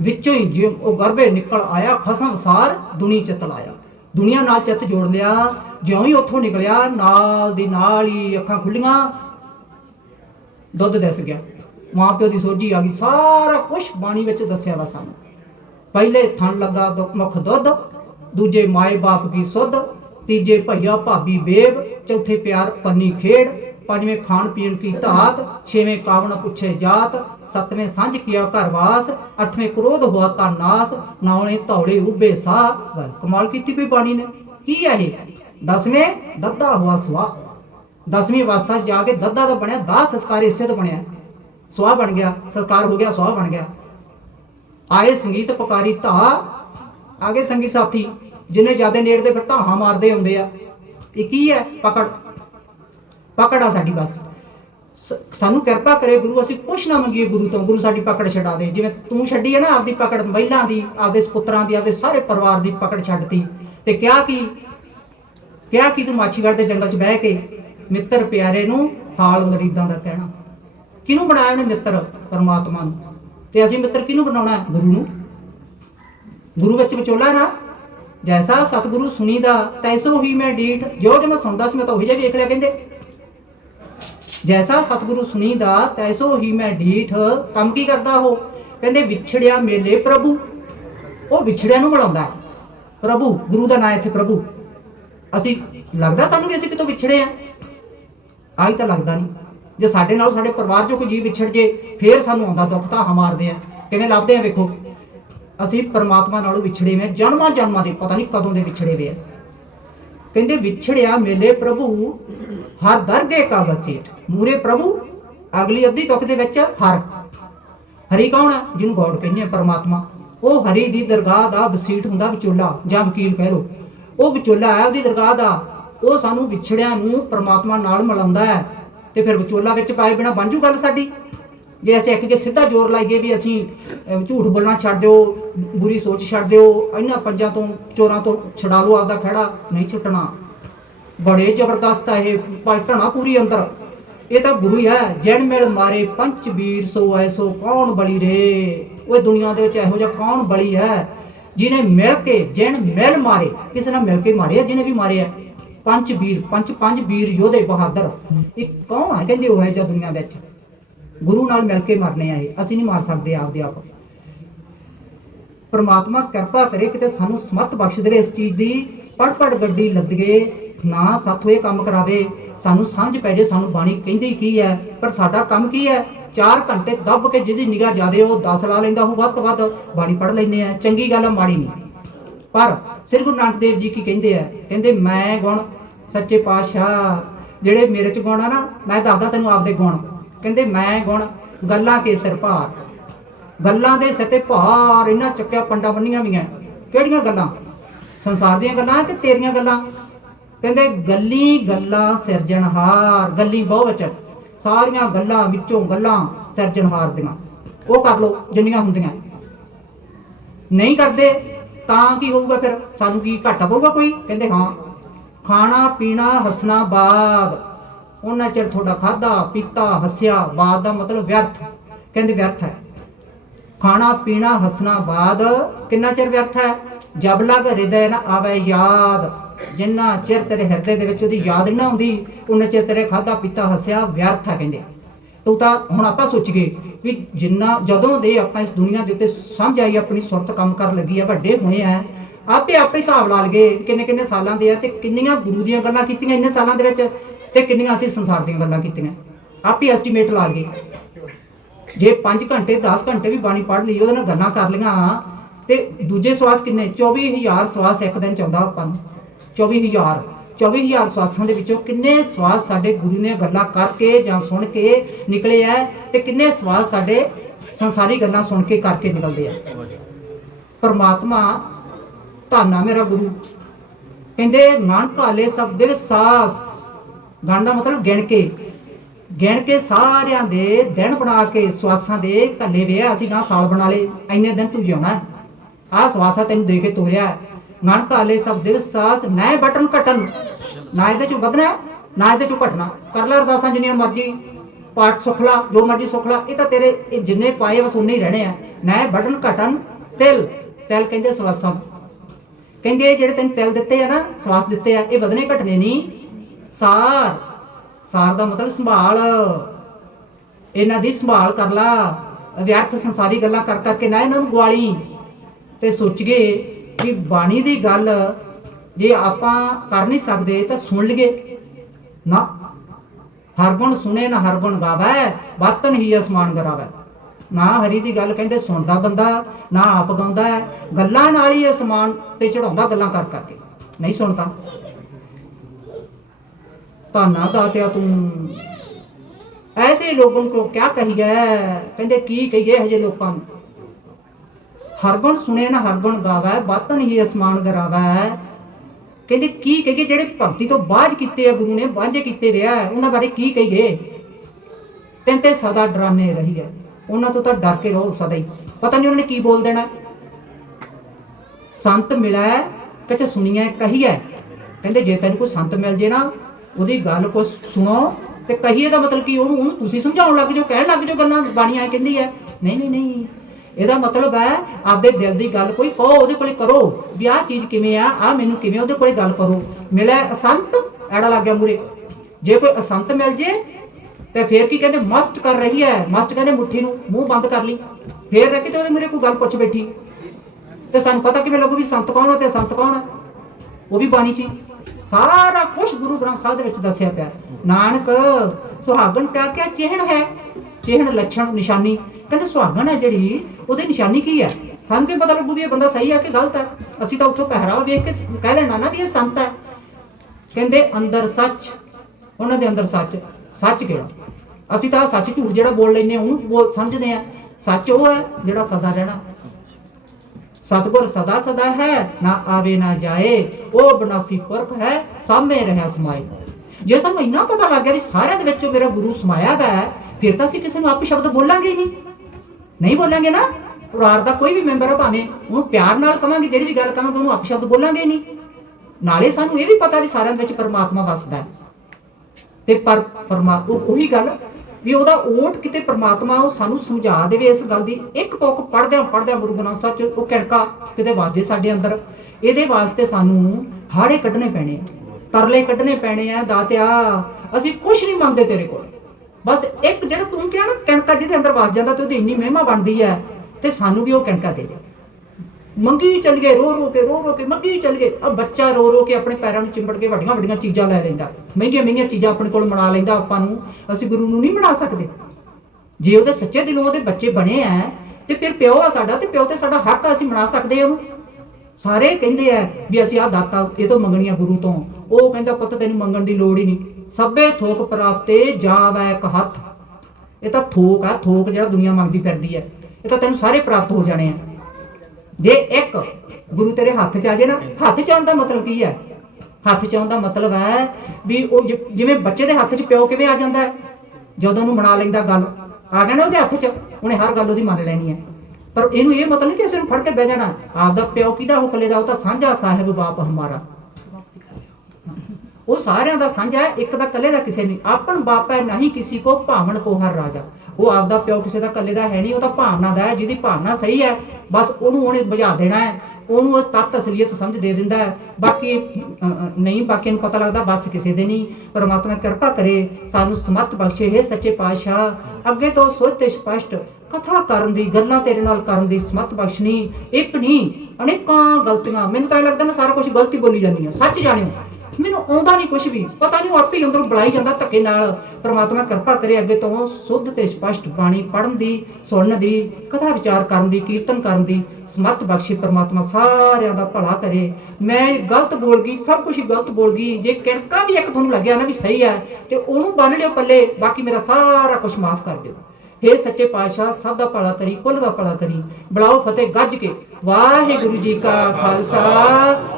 ਵਿੱਚੋਂ ਹੀ ਜਿਉਂ ਉਹ ਗਰਭੇ ਨਿਕਲ ਆਇਆ, ਖਸਮ ਸਾਰ ਦੁਨੀ ਚਿੱਤ ਲਾਇਆ। ਦੁਨੀਆ ਨਾਲ ਚਿੱਤ ਜੋੜ ਲਿਆ, ਜਿਉਂ ਹੀ ਉੱਥੋਂ ਨਿਕਲਿਆ, ਨਾਲ ਦੀ ਨਾਲ ਹੀ ਅੱਖਾਂ ਖੁੱਲੀਆਂ, ਦੁੱਧ ਦਿਸ ਗਿਆ। ਮਾਂ ਪਿਓ ਦੀ ਸੋਝੀ ਆ ਗਈ, ਸਾਰਾ ਕੁਝ ਬਾਣੀ ਵਿੱਚ ਦੱਸਿਆ ਵਾ ਸਾਨੂੰ। ਪਹਿਲੇ ਥਣ ਲੱਗਾ ਦੁ- ਮੁਖ ਦੁੱਧ, ਦੂਜੇ ਮਾਏ ਬਾਪ ਕੀ ਸੁੱਧ, ਤੀਜੇ ਭਈਆ ਭਾਬੀ ਬੇਬ ਚੌਥੇ ਪਿਆਰ ਪੰਨੀ ਖੇਡ ਪੰਜਵੇਂ ਖਾਣ ਪੀਣ ਕੀ ਧਾਤ ਛੇਵੇਂ ਕਾਵਣ ਪੁੱਛੇ ਜਾਤ, ਸੱਤਵੇਂ ਸਾਂਝ ਕੀਆ ਘਰ ਵਾਸ, ਅੱਠਵੇਂ ਕ੍ਰੋਧ ਹੋਆ ਤਾਂ ਨਾਸ ਨੌਵੇਂ ਧੌਲੇ ਉਬੇ ਸਾਹ। ਕਮਾਲ ਕੀਤੀ ਕੋਈ ਬਾਣੀ ਨੇ। ਕੀ ਹੈ ਇਹ? ਦਸਵੇਂ, ਦੱਦਾ ਹੋਆ ਸਵਾ ਦਸਵੀਂ ਅਵਸਥਾ ਜਾ ਕੇ ਦੱਦਾ ਦਾ ਬਣਿਆ ਦਾ ਸੰਸਕਾਰ ਇਸੇ ਤੋਂ ਬਣਿਆ। ਸਵਾ ਬਣ ਗਿਆ, ਸੰਸਕਾਰ ਹੋ ਗਿਆ ਸਵਾ ਬਣ ਗਿਆ। ਆਏ ਸੰਗੀਤ ਪੁਕਾਰੀ ਧਾ ਆਗੇ ਸੰਗੀ ਸਾਥੀ, ਜਿੰਨੇ ਜਿਆਦੇ ਨੇੜਦੇ ਫਿਰ ਧਾਹਾਂ ਮਾਰਦੇ ਹੁੰਦੇ ਆ। ਇਹ ਕੀ ਹੈ? ਪਕੜ। ਪਕੜ ਆ ਸਾਡੀ ਬਸ। ਸਾਨੂੰ ਕਿਰਪਾ ਕਰੇ ਗੁਰੂ, ਅਸੀਂ ਕੁਛ ਨਾ ਮੰਗੀਏ ਗੁਰੂ ਤੋਂ। ਗੁਰੂ ਸਾਡੀ ਪਕੜ ਛਡਾ ਦੇ। ਜਿਵੇਂ ਤੂੰ ਛੱਡੀ ਹੈ ਨਾ ਆਪਦੀ ਪਕੜ ਮਹਿਲਾਂ ਦੀ, ਆਪਦੇ ਸੁਪੁੱਤਰਾਂ ਦੀ, ਆਪਦੇ ਸਾਰੇ ਪਰਿਵਾਰ ਦੀ ਪਕੜ ਛੱਡਤੀ। ਤੇ ਕਿਹਾ ਕੀ, ਕਿਹਾ ਕਿ ਤੂੰ ਮਾਛੀਗੜ੍ਹ ਦੇ ਜੰਗਲ 'ਚ ਬਹਿ ਕੇ ਮਿੱਤਰ ਪਿਆਰੇ ਨੂੰ ਹਾਲ ਮਰੀਦਾਂ ਦਾ ਕਹਿਣਾ। ਕਿਹਨੂੰ ਬਣਾਇਆ ਉਹਨੇ ਮਿੱਤਰ? ਪਰਮਾਤਮਾ ਨੂੰ। ਤੇ ਅਸੀਂ ਮਿੱਤਰ ਕਿਹਨੂੰ ਬਣਾਉਣਾ? ਗੁਰੂ ਨੂੰ। ਗੁਰੂ ਵਿੱਚ ਵਿਚੋਲਾ ਨਾ। ਜੈਸਾ ਸਤਿਗੁਰੂ ਸੁਣੀਦਾ, ਤੈਸੋ ਹੀ ਮੈਂ ਡੀਠ ਜੋ ਜੋ ਮੈਂ ਸੁਣਦਾ ਸੀ ਮੈਂ ਤਾਂ ਉਹੀ ਜਿਹਾ ਵੇਖ ਲਿਆ, ਕਹਿੰਦੇ। ਜੈਸਾ ਸਤਿਗੁਰੂ ਸੁਣੀਦਾ ਤੈਸੋ ਹੀ ਮੈਂ ਡੀਠ ਕੰਮ ਕੀ ਕਰਦਾ ਉਹ? ਕਹਿੰਦੇ, ਵਿਛੜਿਆ ਮੇਲੇ ਪ੍ਰਭੂ। ਉਹ ਵਿਛੜਿਆ ਨੂੰ ਮਿਲਾਉਂਦਾ ਪ੍ਰਭੂ, ਗੁਰੂ ਦਾ ਨਾਮ ਇੱਥੇ ਪ੍ਰਭੂ। ਅਸੀਂ, ਲੱਗਦਾ ਸਾਨੂੰ ਵੀ ਅਸੀਂ ਕਿਤੋਂ ਵਿਛੜੇ ਆ ਆਈ ਤਾਂ ਲੱਗਦਾ ਨਹੀਂ। ਜੇ ਸਾਡੇ ਨਾਲ ਸਾਡੇ ਪਰਿਵਾਰ ਚੋਂ ਕੋਈ ਜੀਵ ਵਿਛੜ ਜੇ, ਫੇਰ ਸਾਨੂੰ ਆਉਂਦਾ ਦੁੱਖ, ਤਾਂ ਹਮਾਰਦੇ ਆ। ਕਿਵੇਂ ਲੱਭਦੇ ਆ ਵੇਖੋ। ਅਸੀਂ ਪਰਮਾਤਮਾ ਨਾਲੋਂ ਵਿਛੜੇ ਹੋਏ ਜਨਮਾਂ ਜਨਮਾਂ ਦੇ, ਪਤਾ ਨਹੀਂ ਕਦੋਂ ਦੇ ਵਿਛੜੇ ਵੇ ਆ। ਕਹਿੰਦੇ, ਵਿਛੜਿਆ ਮੇਲੇ ਪ੍ਰਭੂ, ਹਰ ਦਰਗੇ ਕਾ ਵਸੀਟ ਮੂਰੇ ਪ੍ਰਭੂ, ਅਗਲੀ ਅੱਧੀ ਤੁਕ ਦੇ ਵਿੱਚ ਹਰ। ਹਰੀ ਕੌਣ ਹੈ ਜਿਹਨੂੰ ਗੋਡ ਕਹਿੰਦੇ ਆ, ਪਰਮਾਤਮਾ। ਉਹ ਹਰੀ ਦੀ ਦਰਗਾਹ ਦਾ ਵਸੀਟ ਹੁੰਦਾ ਵਿਚੋਲਾ, ਜਾਂ ਵਕੀਲ ਕਹਿ ਲੋ ਉਹ ਵਿਚੋਲਾ ਹੈ, ਉਹਦੀ ਦਰਗਾਹ ਦਾ। ਉਹ ਸਾਨੂੰ ਵਿਛੜਿਆਂ ਨੂੰ ਪਰਮਾਤਮਾ ਨਾਲ ਮਿਲਾਉਂਦਾ ਹੈ। ਤੇ ਫਿਰ ਵਿਚੋਲਾ ਵਿੱਚ ਪਾਏ ਬਿਨਾ ਬਣ ਜੂ ਗੱਲ ਸਾਡੀ? ਜੇ ਅਸੀਂ ਇੱਕ ਕੇ ਸਿੱਧਾ ਜ਼ੋਰ ਲਾਈਏ ਵੀ ਅਸੀਂ ਝੂਠ ਬੋਲਣਾ ਛੱਡ ਦਿਓ, ਬੁਰੀ ਸੋਚ ਛੱਡ ਦਿਓ, ਇਹਨਾਂ ਪੰਜਾਂ ਤੋਂ, ਚੋਰਾਂ ਤੋਂ ਛਡਾ ਲਓ ਆਪਦਾ ਖੜਾ ਨਹੀਂ ਛੁੱਟਣਾ। ਬੜੇ ਜ਼ਬਰਦਸਤ ਆ ਇਹ, ਪਲਟਣਾ ਪੂਰੀ ਅੰਦਰ। ਇਹ ਤਾਂ ਗੁਰੂ ਹੀ ਹੈ। ਜਨ ਮਿਲ ਮਾਰੇ ਪੰਚ ਵੀਰ, ਸੋ ਐਸੋ ਕੌਣ ਬਲੀ ਰੇ? ਉਹ ਦੁਨੀਆ ਦੇ ਵਿੱਚ ਇਹੋ ਜਿਹਾ ਕੌਣ ਬਲੀ ਹੈ ਜਿਹਨੇ ਮਿਲ ਕੇ ਜਨ ਮਿਲ ਮਾਰੇ? ਕਿਸੇ ਨਾਲ ਮਿਲ ਕੇ ਮਾਰੇ ਆ ਜਿਹਨੇ ਵੀ ਮਾਰੇ ਆ? ਪੰਜ ਵੀਰ ਪੰਜ ਪੰਜ ਵੀਰ ਯੋਧੇ ਬਹਾਦਰ। ਇਹ ਕੌਣ ਆ? ਕਹਿੰਦੇ ਉਹ ਹੈ ਜਾਂ ਦੁਨੀਆ ਵਿੱਚ। ਗੁਰੂ ਨਾਲ ਮਿਲ ਕੇ ਮਰਨੇ ਆ ਇਹ ਅਸੀਂ ਨਹੀਂ ਮਾਰ ਸਕਦੇ ਆਪਦੇ ਆਪ। ਪਰਮਾਤਮਾ ਕਿਰਪਾ ਕਰੇ ਕਿਤੇ ਸਾਨੂੰ ਸਮਤ ਬਖਸ਼ ਦੇਵੇ ਇਸ ਚੀਜ਼ ਦੀ। ਪੜ ਪੜ ਗੱਡੀ ਲੱਦਗੇ ਨਾ ਸਾਥੋਂ ਇਹ ਕੰਮ ਕਰਾਵੇ। ਸਾਨੂੰ ਸਮਝ ਪੈ ਜੇ, ਸਾਨੂੰ ਬਾਣੀ ਕਹਿੰਦੀ ਕੀ ਹੈ? ਪਰ ਸਾਡਾ ਕੰਮ ਕੀ ਹੈ? 4 ਘੰਟੇ ਦੱਬ ਕੇ ਜਿਹਦੀ ਨਿਗਾਹ ਜਾਦੇ ਉਹ 10 ਲਾ ਲੈਂਦਾ, ਉਹ ਵੱਧ ਤੋਂ ਵੱਧ ਬਾਣੀ ਪੜ ਲੈਂਦੇ ਆ। ਚੰਗੀ ਗੱਲ ਆ, ਮਾੜੀ ਨਹੀਂ। ਪਰ ਸ੍ਰੀ ਗੁਰੂ ਨਾਨਕ ਦੇਵ ਜੀ ਕੀ ਕਹਿੰਦੇ ਆ? ਕਹਿੰਦੇ, ਮੈਂ ਗੁਣ, ਸੱਚੇ ਪਾਤਸ਼ਾਹ, ਜਿਹੜੇ ਮੇਰੇ ਚ ਗੁਣ ਆ ਨਾ, ਮੈਂ ਦੱਸਦਾ ਤੈਨੂੰ ਆਪਦੇ ਗੁਣ। ਕਹਿੰਦੇ, ਮੈਂ ਗੁਣ, ਗੱਲਾਂ ਕੇ ਸਿਰ ਭਾਰ। ਗੱਲਾਂ ਦੇ ਸੱਤੇ ਭਾਰ ਇਹਨਾਂ ਚੱਕਿਆ, ਪੰਡਾ ਬੰਨੀਆਂ ਵੀਆਂ ਕਿਹੜੀਆਂ ਗੱਲਾਂ? ਸੰਸਾਰ ਦੀਆਂ ਗੱਲਾਂ ਕਿ ਤੇਰੀਆਂ ਗੱਲਾਂ? ਕਹਿੰਦੇ, ਗੱਲੀ ਗੱਲਾਂ ਸਿਰਜਣਹਾਰ, ਗੱਲੀ ਬਹੁਵਚਨ। ਸਾਰੀਆਂ ਗੱਲਾਂ ਵਿੱਚੋਂ ਗੱਲਾਂ ਸਿਰਜਣਹਾਰ ਦੀਆਂ। ਉਹ ਕਰ ਲੋ ਜਿੰਨੀਆਂ ਹੁੰਦੀਆਂ। ਨਹੀਂ ਕਰਦੇ, ਤਾਂ ਕੀ ਹੋਊਗਾ ਫਿਰ? ਸਾਨੂੰ ਕੀ ਘਾਟਾ ਪਊਗਾ ਕੋਈ? ਕਹਿੰਦੇ, ਹਾਂ। ਖਾਣਾ, ਪੀਣਾ, ਹੱਸਣਾ, ਬਾਦ। ਉਹਨਾਂ ਚਿਰ ਤੁਹਾਡਾ ਖਾਦਾ ਪੀਤਾ, ਹੱਸਿਆ, ਬਾਦ ਦਾ ਮਤਲਬ ਵਿਅਰਥ। ਕਹਿੰਦੇ, ਵਿਅਰਥ ਹੈ। ਖਾਣਾ, ਪੀਣਾ, ਹੱਸਣਾ, ਬਾਦ ਕਿੰਨਾ ਚਿਰ ਵਿਅਰਥ ਹੈ? ਜਬ ਲਗ ਹਿਰਦੈ ਨਾ ਆਵੇ ਯਾਦ। ਜਿੰਨਾ ਚਿਰ ਤੇਰੇ ਹਿਰਦੇ ਦੇ ਵਿੱਚ ਉਹਦੀ ਯਾਦ ਨਾ ਆਉਂਦੀ ਉਹਨਾਂ ਚਿਰ ਤੇਰੇ ਖਾਦਾ ਪੀਤਾ ਹੱਸਿਆ ਵਿਅਰਥ ਹੈ ਕਹਿੰਦੇ ਤੂੰ ਤਾਂ ਹੁਣ ਆਪਾਂ ਸੋਚੀਏ ਵੀ ਜਿੰਨਾ ਜਦੋਂ ਦੇ ਆਪਾਂ ਇਸ ਦੁਨੀਆ ਦੇ ਉੱਤੇ ਸਮਝ ਆਈ, ਆਪਣੀ ਸੁਰਤ ਕੰਮ ਕਰਨ ਲੱਗੀ ਆ, ਵੱਡੇ ਹੋਏ ਆ, ਆਪੇ ਆਪੇ ਹਿਸਾਬ ਲਾ ਲਗੇ ਕਿੰਨੇ ਕਿੰਨੇ ਸਾਲਾਂ ਦੇ ਆ ਤੇ ਕਿੰਨੀਆਂ ਗੁਰੂ ਦੀਆਂ ਗੱਲਾਂ ਕੀਤੀਆਂ ਇੰਨੇ ਸਾਲਾਂ ਦੇ ਵਿੱਚ ਤੇ ਕਿੰਨੀਆਂ ਅਸੀਂ ਸੰਸਾਰ ਦੀਆਂ ਗੱਲਾਂ ਕੀਤੀਆਂ। ਆਪੇ ਐਸਟੀਮੇਟ ਲਾ ਲਗੇ। ਜੇ 5 ਘੰਟੇ 10 ਘੰਟੇ ਵੀ ਬਾਣੀ ਪੜ੍ਹ ਲਈ, ਉਹਦੇ ਨਾਲ ਗੱਲਾਂ ਕਰ ਲਈਆਂ ਤੇ ਦੂਜੇ ਸਵਾਸ ਕਿੰਨੇ? 24000 ਸਵਾਸ ਇੱਕ ਦਿਨ ਚ ਆਉਂਦਾ ਆਪਾਂ ਨੂੰ। 24000 24000 ਸਵਾਸਾਂ ਦੇ ਵਿੱਚੋਂ ਕਿੰਨੇ ਸਵਾਸ ਸਾਡੇ ਗੁਰੂ ਨੇ ਗੱਲਾਂ ਕਰਕੇ ਜਾਂ ਸੁਣ ਕੇ ਨਿਕਲੇ ਆ ਤੇ ਕਿੰਨੇ ਸਵਾਸ ਸਾਡੇ ਸੰਸਾਰੀ ਗੱਲਾਂ ਸੁਣ ਕੇ ਕਰਕੇ ਨਿਕਲਦੇ ਆ। ਪਰਮਾਤਮਾ ਧੰਨਾ ਮੇਰਾ ਗੁਰੂ। ਕਹਿੰਦੇ, ਨਾਨਕ ਹਾਲੇ ਸਭ ਦਿਲ ਸਾਸ। ਗਾਣ ਦਾ ਮਤਲਬ ਗਿਣ ਕੇ। ਗਿਣ ਕੇ ਸਾਰਿਆਂ ਦੇ ਦਿਨ ਬਣਾ ਕੇ ਸਵਾਸਾਂ ਦੇ ਕੱਲੇ ਵੇ ਅਸੀਂ ਗਾਂ ਸਾਲ ਬਣਾ ਲਏ ਐਨੇ ਦਿਨ ਤੂੰ ਜਿਉਣਾ। ਆ ਸਵਾਸਾ ਤੈਨੂੰ ਦੇ ਕੇ ਤੋਰਿਆ। ਨਾਨਕ ਆਲੇ ਸਭ ਦਿਲ ਸਾਸ, ਨੈ ਬਟਨ ਘਟਨ ਨਾ ਇਹਦੇ ਚੋਂ ਵਧਣਾ, ਨਾ ਇਹਦੇ ਚੋਂ ਘਟਣਾ। ਕਰ ਲੈ ਅਰਦਾਸਾਂ ਜਿੰਨੀਆਂ ਮਰਜ਼ੀ। ਪਾਠ ਸੁਖ ਜੋ ਮਰਜ਼ੀ ਸੁਖ ਇਹ ਤਾਂ ਤੇਰੇ, ਇਹ ਜਿੰਨੇ ਪਾਏ ਬਸ ਉਨੇ ਹੀ ਰਹਿਣੇ ਆ। ਨੈ ਬਟਨ ਘਟਨ ਤਿਲ। ਤਿਲ ਕਹਿੰਦੇ ਸਵਾਸਾਂ। ਕਹਿੰਦੇ ਜਿਹੜੇ ਤੈਨੂੰ ਤਿਲ ਦਿੱਤੇ ਆ ਨਾ, ਸਵਾਸ ਦਿੱਤੇ ਆ, ਇਹ ਵਧਨੇ ਘਟਨੇ ਨਹੀਂ। ਸਾਰ। ਸਾਰ ਦਾ ਮਤਲਬ ਸੰਭਾਲ। ਇਹਨਾਂ ਦੀ ਸੰਭਾਲ ਕਰ ਲਾ। ਵਿਅਰਥ ਸੰਸਾਰੀ ਗੱਲਾਂ ਕਰ ਕਰਕੇ ਨਾ ਇਹਨਾਂ ਨੂੰ ਗਵਾਲੀ ਤੇ ਸੋਚ ਗਏ। ਕਿ ਬਾਣੀ ਦੀ ਗੱਲ ਜੇ ਆਪਾਂ ਕਰ ਨਹੀਂ ਸਕਦੇ ਤਾਂ ਸੁਣ ਲਈਏ। ਨਾ ਹਰਗੁਣ ਸੁਣੇ, ਨਾ ਹਰਗੁਣ ਗਾਵੇ ਬਾਤਨ ਹੀ ਅਸਮਾਨ ਗਰਾਵੇ। ਨਾ ਹਰੀ ਦੀ ਗੱਲ ਕਹਿੰਦੇ ਸੁਣਦਾ ਬੰਦਾ, ਨਾ ਆਪ ਗਾਉਂਦਾ ਹੈ ਗੱਲਾਂ ਨਾਲ ਹੀ ਅਸਮਾਨ ਤੇ ਚੜਾਉਂਦਾ ਗੱਲਾਂ ਕਰ ਕਰਕੇ। ਨਹੀਂ ਸੁਣਦਾ। ਤਾਨਾ ਦਾਤਿਆ ਤੂੰ। ਐਸੇ ਲੋਕਾਂ ਕੋ ਕਿਆ ਕਹੀਏ ਕਹਿੰਦੇ ਕੀ ਕਹੀਏ ਹਜੇ ਲੋਕਾਂ ਨੂੰ? ਹਰਗੁਣ ਸੁਣੇ ਨਾ ਹਰਗੁਣ ਗਾਵੇ ਬਾਤਨ ਹੀ ਅਸਮਾਨ ਗਰਾਵੇ। ਕਹਿੰਦੇ ਕੀ ਕਹੀਏ, ਜਿਹੜੇ ਭਗਤੀ ਤੋਂ ਬਾਅਦ ਕੀਤੇ ਆ, ਗੁਰੂ ਨੇ ਬਾਝੇ ਕੀਤੇ ਵਿਆ ਉਹਨਾਂ ਬਾਰੇ ਕੀ ਕਹੀਏ? ਤੈਨੂੰ ਸਦਾ ਡਰਾਨੇ ਰਹੀ ਹੈ। ਉਹਨਾਂ ਤੋਂ ਤਾਂ ਡਰ ਕੇ ਰਹੋ ਸਦਾ ਹੀ। ਪਤਾ ਨਹੀਂ ਉਹਨਾਂ ਨੇ ਕੀ ਬੋਲ ਦੇਣਾ। ਸੰਤ ਮਿਲੈ ਕਛ ਸੁਣੀਐ ਕਹੀਐ ਕਹਿੰਦੇ ਜੇ ਤੈਨੂੰ ਕੋਈ ਸੰਤ ਮਿਲ ਜੇ ਨਾ, ਉਹਦੀ ਗੱਲ ਕੋ ਸੁਣੋ ਤੇ ਕਹੀਏ ਦਾ ਮਤਲਬ ਕੀ ਉਹਨੂੰ ਉਹਨੂੰ ਤੁਸੀਂ ਸਮਝਾਉਣ ਲੱਗ ਜਾਓ, ਕਹਿਣ ਲੱਗ ਜਾਓ ਗੱਲਾਂ, ਬਾਣੀਆਂ ਕਹਿੰਦੀ ਹੈ। ਨਹੀਂ ਨਹੀਂ ਨਹੀਂ। ਇਹਦਾ ਮਤਲਬ ਹੈ ਆਪਦੇ ਦਿਲ ਦੀ ਗੱਲ ਕੋਈ ਕਹੋ, ਉਹਦੇ ਕੋਲੇ ਕਰੋ ਵੀ ਆਹ ਚੀਜ਼ ਕਿਵੇਂ ਆ ਆ ਮੈਨੂੰ ਕਿਵੇਂ ਉਹਦੇ ਕੋਲੇ ਗੱਲ ਕਰੋ। ਮਿਲਿਆ ਅਸੰਤ, ਐੜਾ ਲੱਗ ਗਿਆ ਮੂਰੇ ਜੇ ਕੋਈ ਅਸੰਤ ਮਿਲ ਜੇ, ਤੇ ਫੇਰ ਕੀ ਕਹਿੰਦੇ ਮਸਟ ਕਰ ਰਹੀ ਹੈ। ਮਸਟ ਕਹਿੰਦੇ ਮੁੱਠੀ ਨੂੰ, ਮੂੰਹ ਬੰਦ ਕਰ ਲਈ। ਫੇਰ ਰਹਿ ਕੇ ਤੇ ਉਹਦੇ ਮੇਰੇ ਕੋਲ ਗੱਲ ਪੁੱਛ ਬੈਠੀ। ਤੇ ਸਾਨੂੰ ਪਤਾ ਕਿਵੇਂ ਲੱਗੂ ਵੀ ਸੰਤ ਕੌਣ ਹੈ ਤੇ ਸੰਤ ਕੌਣ ਹੈ ਉਹ ਵੀ ਬਾਣੀ 'ਚ ਸਾਰਾ ਕੁਝ ਗੁਰੂ ਗ੍ਰੰਥ ਸਾਹਿਬ ਦੇ ਵਿੱਚ ਦੱਸਿਆ ਪਿਆ। ਨਾਨਕ ਸੁਹਾਗਣ ਪਿਆ ਕਿਆ ਚਿਹਣ ਹੈ? ਚਿਹਨ ਲੱਛਣ, ਨਿਸ਼ਾਨੀ। ਕਹਿੰਦੇ ਸੁਹਾਗਣ ਹੈ ਜਿਹੜੀ, ਉਹਦੀ ਨਿਸ਼ਾਨੀ ਕੀ ਹੈ? ਸਾਨੂੰ ਕੀ ਪਤਾ ਲੱਗੂ ਵੀ ਇਹ ਬੰਦਾ ਸਹੀ ਹੈ ਕਿ ਗਲਤ ਹੈ? ਅਸੀਂ ਤਾਂ ਉੱਥੋਂ ਪਹਿਰਾਵਾ ਵੇਖ ਕੇ ਕਹਿ ਲੈਣਾ ਨਾ ਵੀ ਇਹ ਸੰਤ ਹੈ। ਕਹਿੰਦੇ ਅੰਦਰ ਸੱਚ, ਉਹਨਾਂ ਦੇ ਅੰਦਰ ਸੱਚ ਸੱਚ ਕਿਹੜਾ? ਅਸੀਂ ਤਾਂ ਸੱਚ ਝੂਠ ਜਿਹੜਾ ਬੋਲ ਲੈਨੇ ਉਹਨੂੰ ਬੋਲ, ਸਮਝਦੇ ਆ ਸੱਚ ਉਹ ਹੈ ਜਿਹੜਾ ਸਦਾ ਰਹਿਣਾ। ਸਤਗੁਰ ਸਦਾ ਸਦਾ ਹੈ, ਨਾ ਆਵੇ ਨਾ ਜਾਏ। ਉਹ ਬਨਾਸੀ ਪੁਰਖ ਹੈ, ਸਾਹਮਣੇ ਰਹਿਆ ਸਮਾਏ। ਜੇ ਸਾਨੂੰ ਇੰਨਾ ਪਤਾ ਲੱਗ ਗਿਆ ਵੀ ਸਾਰਿਆਂ ਦੇ ਵਿੱਚ ਮੇਰਾ ਗੁਰੂ ਸਮਾਇਆ ਹੈ, ਫਿਰ ਤਾਂ ਅਸੀਂ ਕਿਸੇ ਨੂੰ ਆਪ ਸ਼ਬਦ ਬੋਲਾਂਗੇ ਹੀ। ਨਹੀਂ ਨਹੀਂ ਬੋਲਾਂਗੇ ਨਾ, ਪਰਿਵਾਰ ਦਾ ਕੋਈ ਵੀ ਮੈਂਬਰ ਆ ਭਾਵੇਂ ਉਹਨੂੰ ਪਿਆਰ ਨਾਲ ਕਵਾਂਗੇ, ਜਿਹੜੀ ਵੀ ਗੱਲ ਕਵਾਂਗੇ, ਉਹਨੂੰ ਆਪ ਸ਼ਬਦ ਬੋਲਾਂਗੇ ਨਹੀਂ। ਨਾਲੇ ਸਾਨੂੰ ਇਹ ਵੀ ਪਤਾ ਵੀ ਸਾਰਿਆਂ ਦੇ ਵਿੱਚ ਪਰਮਾਤਮਾ ਵੱਸਦਾ ਹੈ। ਤੇ ਪਰ ਪਰਮਾ, ਉਹੀ ਗੱਲ ਵੀ ਉਹਦਾ ਓਟ ਕਿਤੇ ਪਰਮਾਤਮਾ ਉਹ ਸਾਨੂੰ ਸਮਝਾ ਦੇਵੇ ਇਸ ਗੱਲ ਦੀ। ਇੱਕ ਤੁਕ ਪੜਦਿਆਂ ਪੜਦਿਆਂ ਗੁਰੂ ਗ੍ਰੰਥ ਸਾਹਿਬ ਚ ਉਹ ਕਿਣਕਾ ਕਿਤੇ ਵਾਜੇ ਸਾਡੇ ਅੰਦਰ, ਇਹਦੇ ਵਾਸਤੇ ਸਾਨੂੰ ਹਾੜੇ ਕੱਢਣੇ ਪੈਣੇ ਆ। ਤਰਲੇ ਕੱਢਣੇ ਪੈਣੇ ਆ ਦਾਤਿਆ ਅਸੀਂ ਕੁਝ ਨਹੀਂ ਮੰਗਦੇ ਤੇਰੇ ਕੋਲ। ਬਸ ਇੱਕ ਜਿਹੜਾ ਤੂੰ ਕਿਹਾ ਨਾ ਕਿਣਕਾ ਜਿਹਦੇ ਅੰਦਰ ਵਸ ਜਾਂਦਾ ਤੇ ਉਹਦੀ ਇੰਨੀ ਮਹਿਮਾ ਬਣਦੀ ਹੈ ਤੇ ਸਾਨੂੰ ਵੀ ਉਹ ਕਿਣਕਾ ਦੇ ਦੇ। ਮੰਗੀ ਚੱਲ ਗਏ ਰੋ ਰੋ ਕੇ ਰੋ ਰੋ ਕੇ ਮੰਗੀ ਚੱਲ ਗਏ। ਆ ਬੱਚਾ ਰੋ ਰੋ ਕੇ ਆਪਣੇ ਪੈਰਾਂ ਨੂੰ ਚਿੰਬੜ ਕੇ ਵੱਡੀਆਂ ਵੱਡੀਆਂ ਚੀਜ਼ਾਂ ਲੈ ਲੈਂਦਾ। ਮਹਿੰਗੀਆਂ ਮਹਿੰਗੀਆਂ ਚੀਜ਼ਾਂ ਆਪਣੇ ਕੋਲ ਮਨਾ ਲੈਂਦਾ ਆਪਾਂ ਨੂੰ। ਅਸੀਂ ਗੁਰੂ ਨੂੰ ਨਹੀਂ ਮਨਾ ਸਕਦੇ। ਜੇ ਉਹਦੇ ਸੱਚੇ ਦਿਲੋਂ ਉਹਦੇ ਬੱਚੇ ਬਣੇ ਆ ਤੇ ਫਿਰ ਪਿਓ ਆ ਸਾਡਾ ਤੇ ਪਿਓ ਤੇ ਸਾਡਾ ਹੱਕ ਆ, ਅਸੀਂ ਮਨਾ ਸਕਦੇ ਆ ਉਹਨੂੰ। ਸਾਰੇ ਕਹਿੰਦੇ ਆ ਵੀ ਅਸੀਂ ਆ ਦਾਤਾ ਇਹ ਤੋਂ ਮੰਗਣੀਆਂ ਗੁਰੂ ਤੋਂ। ਉਹ ਕਹਿੰਦਾ ਪੁੱਤ ਤੈਨੂੰ ਮੰਗਣ ਦੀ ਲੋੜ ਹੀ ਨਹੀਂ। ਸਭੇ ਥੋਕ ਪ੍ਰਾਪਤੇ ਜਾਵੈ ਇੱਕ ਹੱਥ। ਇਹ ਤਾਂ ਥੋਕ ਆ, ਥੋਕ ਜਿਹੜਾ ਦੁਨੀਆ ਮੰਗਦੀ ਫਿਰਦੀ ਹੈ। ਇਹ ਤਾਂ ਤੈਨੂੰ ਸਾਰੇ ਪ੍ਰਾਪਤ ਹੋ ਜਾਣੇ ਆ। ਜੇ ਇੱਕ ਗੁਰੂ ਤੇਰੇ ਹੱਥ 'ਚ ਆ ਜੇ ਨਾ, ਹੱਥ 'ਚ ਆਉਣ ਦਾ ਮਤਲਬ ਕੀ ਹੈ? ਹੱਥ 'ਚ ਆਉਣ ਦਾ ਮਤਲਬ ਹੈ ਵੀ ਉਹ ਜਿ- ਜਿਵੇਂ ਬੱਚੇ ਦੇ ਹੱਥ 'ਚ ਪਿਓ ਕਿਵੇਂ ਆ ਜਾਂਦਾ ਜਦੋਂ ਉਹਨੂੰ ਮਨਾ ਲੈਂਦਾ ਗੱਲ, ਆ ਗਿਆ ਨਾ ਉਹਦੇ ਹੱਥ 'ਚ, ਉਹਨੇ ਹਰ ਗੱਲ ਉਹਦੀ ਮੰਨ ਲੈਣੀ ਹੈ। ਪਰ ਇਹਨੂੰ ਇਹ ਮਤਲਬ ਨਹੀਂ ਕਿ ਅਸੀਂ ਨੂੰ ਫੜ ਕੇ ਬਹਿ ਜਾਣਾ। ਆਪਦਾ ਪਿਓ ਕਿਹਦਾ ਹੁਕਲੇ ਦਾ ਉਹ ਤਾਂ ਸਾਂਝਾ ਸਾਹਿਬ ਬਾਪ ਹਮਾਰਾ। ਉਹ ਸਾਰਿਆਂ ਦਾ ਸਾਂਝਾ ਹੈ, ਇੱਕ ਦਾ ਕੱਲੇ ਦਾ ਕਿਸੇ ਨਹੀਂ। ਆਪਣ ਬਾਪ ਹੈ ਨਹੀਂ ਕਿਸੇ ਕੋ ਭਾਵਨ ਕੋ ਹਰ ਰਾਜਾ। ਉਹ ਆਪਦਾ ਪਿਓ ਕਿਸੇ ਦਾ ਕੱਲੇ ਦਾ ਹੈ ਨਹੀਂ, ਉਹ ਤਾਂ ਭਾਵਨਾ ਦਾ ਹੈ, ਜਿਹਦੀ ਭਾਵਨਾ ਸਹੀ ਹੈ, ਬਸ ਉਹਨੂੰ ਉਹਨੇ ਬੁਝਾ ਦੇਣਾ ਹੈ। ਉਹਨੂੰ ਉਹ ਤੱਤ ਅਸਲੀਅਤ ਸਮਝ ਦੇ ਦਿੰਦਾ ਹੈ। ਬਾਕੀ ਨਹੀਂ, ਬਾਕੀ ਨੂੰ ਪਤਾ ਲੱਗਦਾ ਬਸ ਕਿਸੇ ਦੇ ਨਹੀਂ। ਪਰਮਾਤਮਾ ਕਿਰਪਾ ਕਰੇ, ਸਾਨੂੰ ਸਮਤ ਬਖਸ਼ੇ। ਹੈ ਸੱਚੇ ਪਾਤਸ਼ਾਹ, ਅੱਗੇ ਤੋਂ ਸੋਚ ਤੇ ਸਪਸ਼ਟ, ਕਥਾ ਕਰਨ ਦੀ, ਗੱਲਾਂ ਤੇਰੇ ਨਾਲ ਕਰਨ ਦੀ ਸਮਤ ਬਖਸ਼ਣੀ। ਇੱਕ ਨਹੀਂ, ਅਨੇਕਾਂ ਗਲਤੀਆਂ। ਮੈਨੂੰ ਤਾਂ ਲੱਗਦਾ ਮੈਂ ਸਾਰਾ ਕੁਝ ਗਲਤੀ ਬੋਲੀ ਜਾਂਦੀ ਹਾਂ। ਸੱਚ ਜਾਣਿਓ। ਮੈਨੂੰ ਆਉਂਦਾ ਨਹੀਂ ਕੁਝ ਵੀ। ਪਤਾ ਨਹੀਂ ਉਹ ਆਪੇ ਹੀ ਅੰਦਰੋਂ ਬੁਲਾਈ ਜਾਂਦਾ ਧੱਕੇ ਨਾਲ। ਪ੍ਰਮਾਤਮਾ ਕਿਰਪਾ ਕਰੇ ਅੱਗੇ ਤੋਂ ਸੁੱਧ ਤੇ ਸਪਸ਼ਟ ਬਾਣੀ ਪੜਨ ਦੀ, ਸੁਣਨ ਦੀ, ਕਥਾ ਵਿਚਾਰ ਕਰਨ ਦੀ, ਕੀਰਤਨ ਕਰਨ ਦੀ, ਸਮਤ ਬਖਸ਼ੇ ਪ੍ਰਮਾਤਮਾ ਸਾਰਿਆਂ ਦਾ ਭਲਾ ਕਰੇ। ਮੈਂ ਗਲਤ ਬੋਲ ਗਈ, ਸਭ ਕੁਝ ਗਲਤ ਬੋਲ ਗਈ। ਜੇ ਕਿਰਕਾ ਵੀ ਇੱਕ ਤੁਹਾਨੂੰ ਲੱਗਿਆ ਨਾ ਵੀ ਸਹੀ ਹੈ, ਤੇ ਉਹਨੂੰ ਬੰਨ ਲਿਓ ਪੱਲੇ, ਬਾਕੀ ਮੇਰਾ ਸਾਰਾ ਕੁਝ ਮਾਫ ਕਰ ਦਿਓ। ਹੇ ਸੱਚੇ ਪਾਤਸ਼ਾਹ, ਸਭ ਦਾ ਭਲਾ ਕਰੀ, ਕੁੱਲ ਦਾ ਭਲਾ ਕਰੀ। ਬੁਲਾਓ ਫਤਿਹ ਗੱਜ ਕੇ। ਵਾਹਿਗੁਰੂ ਜੀ ਕਾ ਖਾਲਸਾ,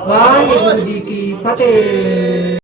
ਵਾਹਿਗੁਰੂ ਜੀ ਕੀ ਫਤਿਹ।